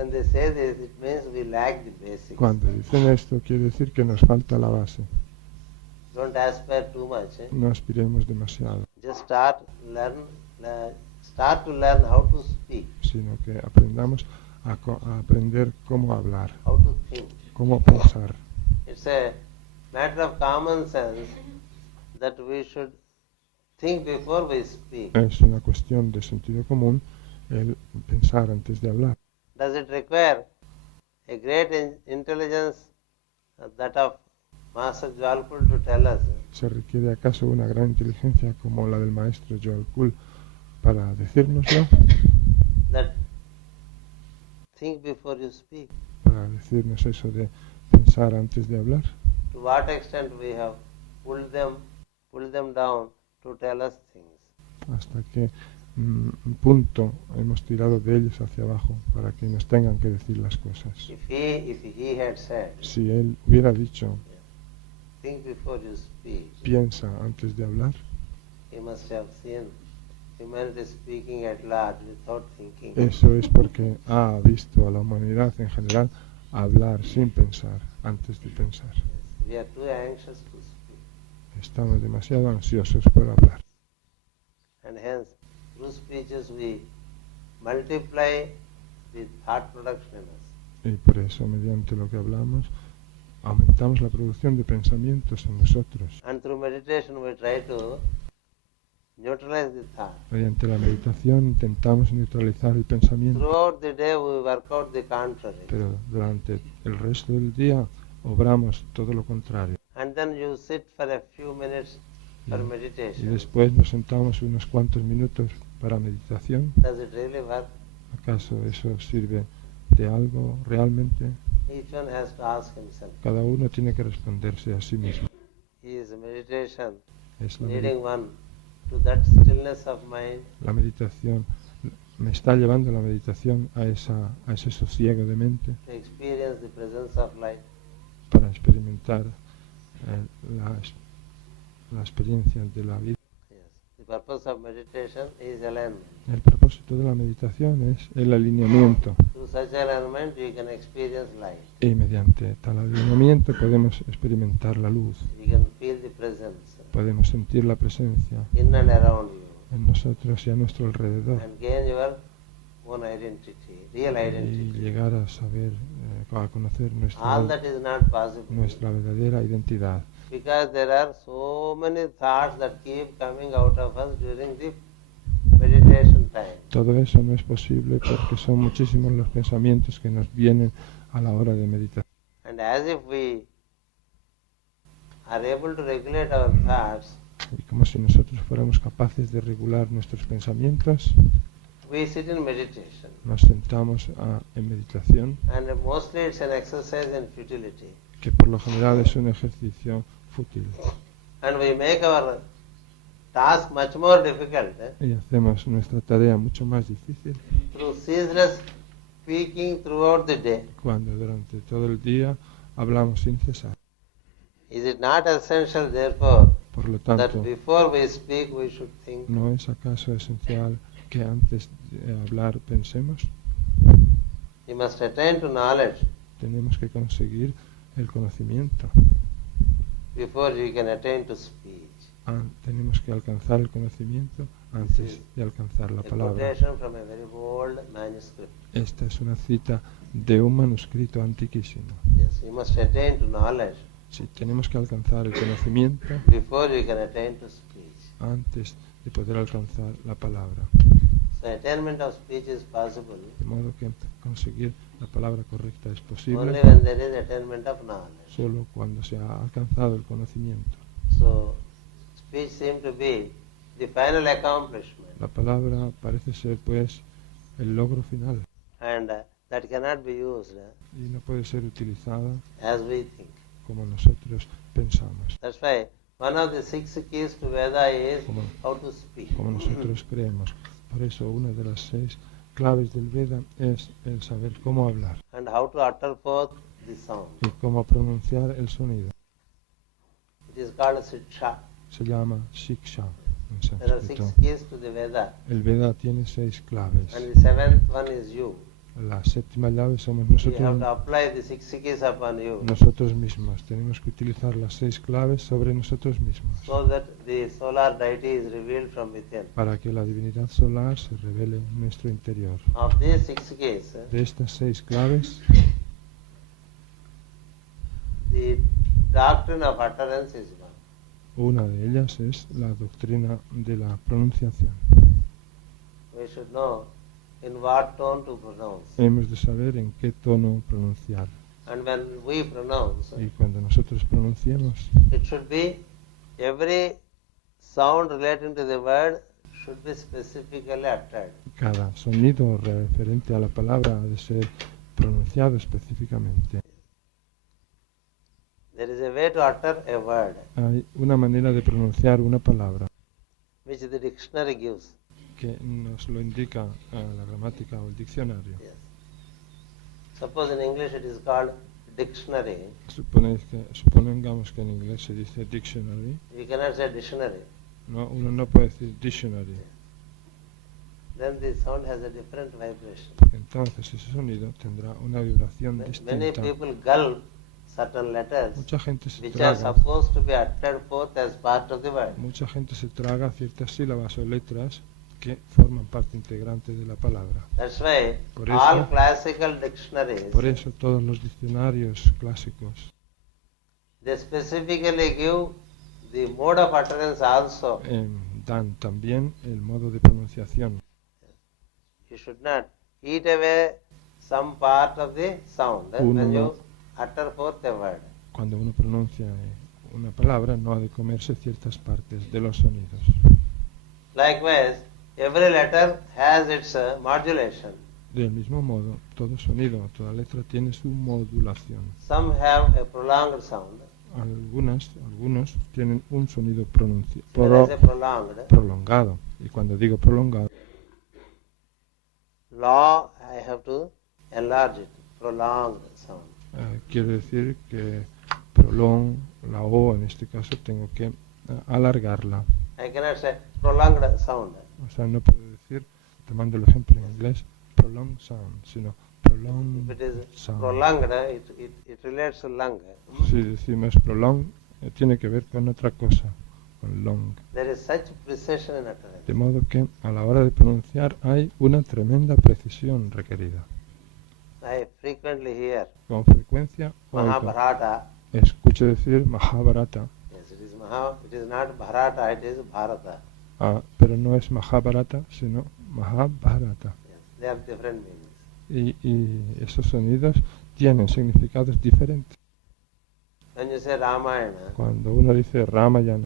when they say this, it means we lack the basics. Cuando dicen esto, quiere decir que nos falta la base. Don't aspire too much. No aspiremos demasiado, Just start to learn how to speak, sino que aprendamos a aprender cómo hablar, how to think. cómo pensar. It's a matter of common sense that we should think before we speak. Es una cuestión de sentido común el pensar antes de hablar. Does it require a great intelligence, that of Master Jwalkul, to tell us ¿Se requiere acaso una gran inteligencia como la del maestro Jwalkul para decírnoslo? that think before you speak? Para decirnos eso de pensar antes de hablar. To what extent we have pulled them down to tell us things? Hasta qué punto hemos tirado de ellos hacia abajo para que nos tengan que decir las cosas. If he had said, Si él hubiera dicho, think before you speak, piensa antes de hablar, he must have seen humanity speaking at large without thinking. eso es porque ha visto a la humanidad en general hablar sin pensar, antes de pensar. We are too anxious to speak, Estamos demasiado ansiosos por hablar. and hence through speeches we multiply the thought production in us. Y por eso, mediante lo que hablamos, aumentamos la producción de pensamientos en nosotros. And through meditation we try to neutralize the thought. Mediante la meditación intentamos neutralizar el pensamiento, Throughout the day we work out the contrary. pero durante el resto del día obramos todo lo contrario. And then you sit for a few minutes for Y meditation. después nos sentamos unos cuantos minutos para meditación. Does it really work? ¿Acaso eso sirve de algo realmente? Each one has to ask himself. Cada uno tiene que responderse a sí mismo. Is meditation Es la, leading one to that stillness of mind? la meditación. Me está llevando la meditación a ese sosiego de mente To experience the presence of light. para experimentar la experiencia de la vida. Yes. The purpose of meditation is alignment. El propósito de la meditación es el alineamiento Through such alignment you can experience light. y mediante tal alineamiento podemos experimentar la luz, You can feel the presence podemos sentir la presencia in and around you en nosotros y a nuestro alrededor and gain your own identity, real y identity. llegar a saber, a conocer All that is not possible nuestra verdadera identidad. because there are so many thoughts that keep coming out of us during the meditation time. Todo eso no es posible porque son muchísimos los pensamientos que nos vienen a la hora de meditar. And as if we are able to regulate our thoughts, Y como si nosotros fuéramos capaces de regular nuestros pensamientos, we sit in meditation. nos sentamos en meditación, And mostly it's an exercise in futility. que por lo general es un ejercicio fútil. And we make our task much more difficult Y hacemos nuestra tarea mucho más difícil through ceaseless speaking throughout the day. cuando durante todo el día hablamos sin cesar. Is it not essential, therefore, Por lo that tanto, before we speak we should think? ¿no es acaso esencial que antes de hablar pensemos? You must attain to knowledge Tenemos que conseguir el conocimiento. before you can attain to speech. Tenemos que alcanzar el conocimiento antes de alcanzar la A palabra. quotation from a very old manuscript. Esta es una cita de un manuscrito antiquísimo. Yes, you must attain to knowledge Si tenemos que alcanzar el conocimiento before you can attain to speech. antes de poder alcanzar la palabra. So attainment of speech is possible De modo que conseguir la palabra correcta es only posible when there is attainment of knowledge. solo cuando se ha alcanzado el conocimiento. So speech seems to be the final accomplishment, La palabra parece ser pues el logro final and that cannot be used y no puede ser utilizada as we think. como nosotros pensamos, That's why one of the 6 keys to Veda is como, how to speak. como nosotros creemos. Por eso una de las 6 claves del Veda es el saber cómo hablar And how to utter forth the sound. y cómo pronunciar el sonido. It is called Siksha. Se llama Shiksha en There are 6 sánscrito. keys to the Veda, El Veda tiene 6 claves and the 7th one is you. La séptima llave somos You have nosotros, to apply the 6 keys upon you nosotros mismos. Tenemos que utilizar las 6 claves sobre nosotros mismos so that the solar deity is revealed from within. para que la divinidad solar se revele en nuestro interior. Of these 6 keys, De estas 6 claves, the doctrine of utterance is one. una de ellas es la doctrina de la pronunciación. We should know in what tone to pronounce. Hemos de saber en qué tono pronunciar. And when we pronounce, Y cuando nosotros pronunciemos, it should be every sound relating to the word should be specifically uttered. cada sonido referente a la palabra ha de ser pronunciado específicamente. There is a way to utter a word Hay una manera de pronunciar una palabra which the dictionary gives. que nos lo indica la gramática o el diccionario. Yes. Suppose in English it is called dictionary. Supongamos que en inglés se dice dictionary. You cannot say dictionary. No, uno no puede decir dictionary, Then the sound has a different vibration. porque entonces ese sonido tendrá una vibración Many distinta. people gulp certain letters Mucha gente se which are traga, supposed to be uttered forth as part of the word. mucha gente se traga ciertas sílabas o letras que forman parte integrante de la palabra. That's why Por eso- all classical dictionaries, Por eso todos los diccionarios clásicos they specifically give the mode of utterance also. dan también el modo de pronunciación. You should not eat away some part of the sound Uno when no- you utter forth a word. Cuando uno pronuncia una palabra no ha de comerse ciertas partes de los sonidos. Likewise, every letter has its modulation. Del mismo modo, todo sonido, toda letra tiene su modulación. Some have a prolonged sound. Algunos tienen un sonido When I say prolonged, prolongado. Y cuando digo prolongado, law, I have to enlarge it. Prolonged sound. quiere decir que la O en este caso tengo que alargarla. I cannot say prolonged sound. O sea, no puedo decir, tomando el ejemplo en inglés, prolonged sound, sino prolonged If it is sound. prolonged, it relates to lung. Si decimos prolonged, tiene que ver con otra cosa, con long. There is such precision in utterance. De modo que a la hora de pronunciar hay una tremenda precisión requerida. I frequently hear Con frecuencia oigo, Mahabharata. escucho decir Mahabharata, Yes, it is not Bharata, it is Bharata. pero no es Mahabharata, sino Mahabharata. Yes, they have different meanings. Y esos sonidos tienen significados diferentes. When you say Ramayana, Cuando uno dice Ramayana,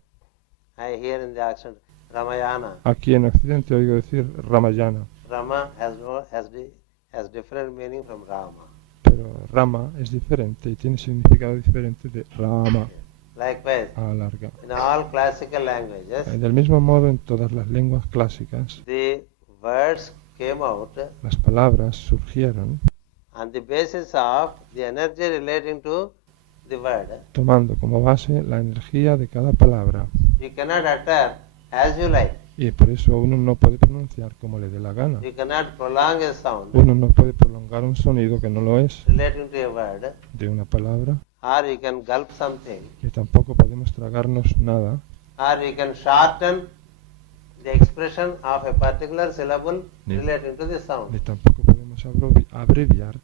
I hear in the accent Ramayana. aquí en Occidente oigo decir Ramayana, Rama has different meaning from Rama. pero Rama es diferente y tiene significado diferente de Rama, Likewise, alarga. in all classical languages, Del mismo modo, en todas las lenguas clásicas, the words came out las palabras surgieron on the basis of the energy relating to the word. tomando como base la energía de cada palabra. You cannot utter as you like. Y por eso uno no puede pronunciar como le dé la gana. You cannot prolong a sound Uno no puede prolongar un sonido que no lo es relating to a word, de una palabra, or you can gulp something, y tampoco podemos tragarnos nada, or you can shorten the expression of a particular syllable Ni- relating to the sound. ni tampoco podemos abreviar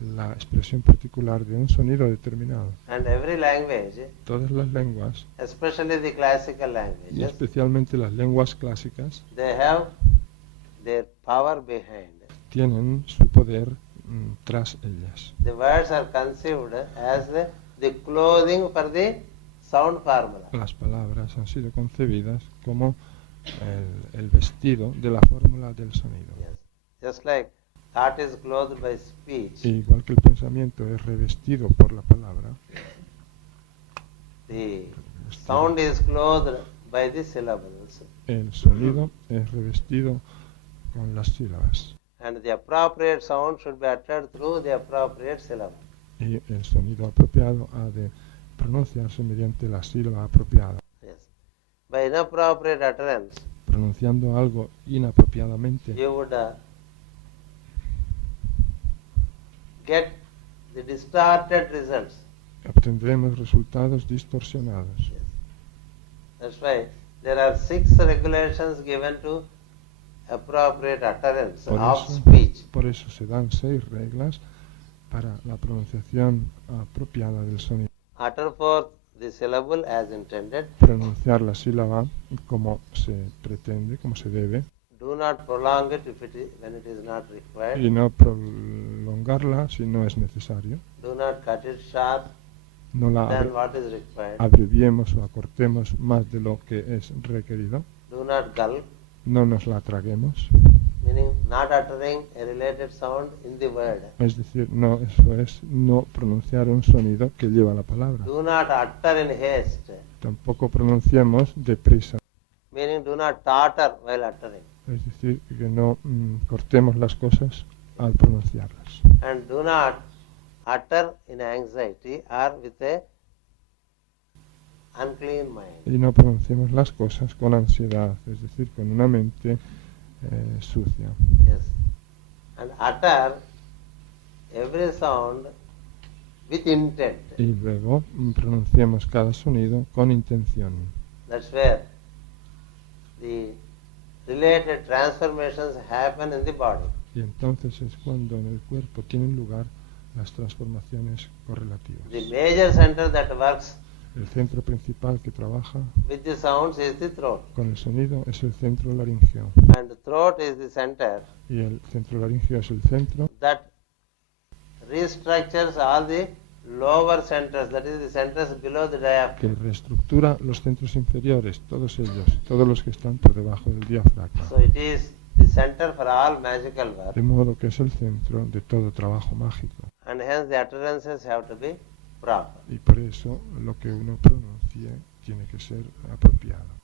la expresión particular de un sonido determinado. And every language, Todas las lenguas, especially the classical y languages, especialmente las lenguas clásicas, they have their power behind. tienen su poder tras ellas. The words are conceived as the clothing for the sound formula. Las palabras han sido concebidas como el vestido de la fórmula del sonido. Yes. Just like thought is clothed by speech, Igual que el pensamiento es revestido por la palabra, the sound is clothed by the syllables. el sonido es revestido con las sílabas. And the appropriate sound should be uttered through the appropriate syllable. Y el sonido apropiado ha de pronunciarse mediante la sílaba apropiada. Yes. By inappropriate utterance, Pronunciando algo inapropiadamente, you would get the distorted results. Obtendremos resultados distorsionados. Yes. That's why there are 6 regulations given to appropriate utterance of speech. Por eso se dan 6 reglas para la pronunciación apropiada del sonido. Utter forth the syllable as intended. Pronunciar la sílaba como se pretende, como se debe. Do not prolong it when it is not required. Y no prolongarla si no es necesario. Do not cut it short No la than what is required. abreviemos o acortemos más de lo que es requerido. Do not gulp, No nos la traguemos. meaning not uttering a related sound in the word. Es decir, no, eso es no pronunciar un sonido que lleva la palabra. Do not utter in haste, Tampoco pronunciemos deprisa. meaning do not totter while uttering. Es decir, que no cortemos las cosas al pronunciarlas. And do not utter in anxiety or with a unclean mind. Y no pronunciemos las cosas con ansiedad, es decir, con una mente sucia. Yes. And utter every sound with intent. Y luego pronunciemos cada sonido con intención. That's where the related transformations happen in the body. Y entonces es cuando en el cuerpo tienen lugar las transformaciones correlativas. The major center that works El centro principal que trabaja with the sounds is the throat. con el sonido es el centro laringeo. And the throat is the center Y el centro laringeo es el centro that restructures all the lower centers, that is the centers below the que diaphragm. reestructura los centros inferiores, todos ellos, todos los que están por debajo del diafragma. So it is the center for all magical work. De modo que es el centro de todo trabajo mágico. And hence the utterances have to be proper. Y por eso lo que uno pronuncie tiene que ser apropiado.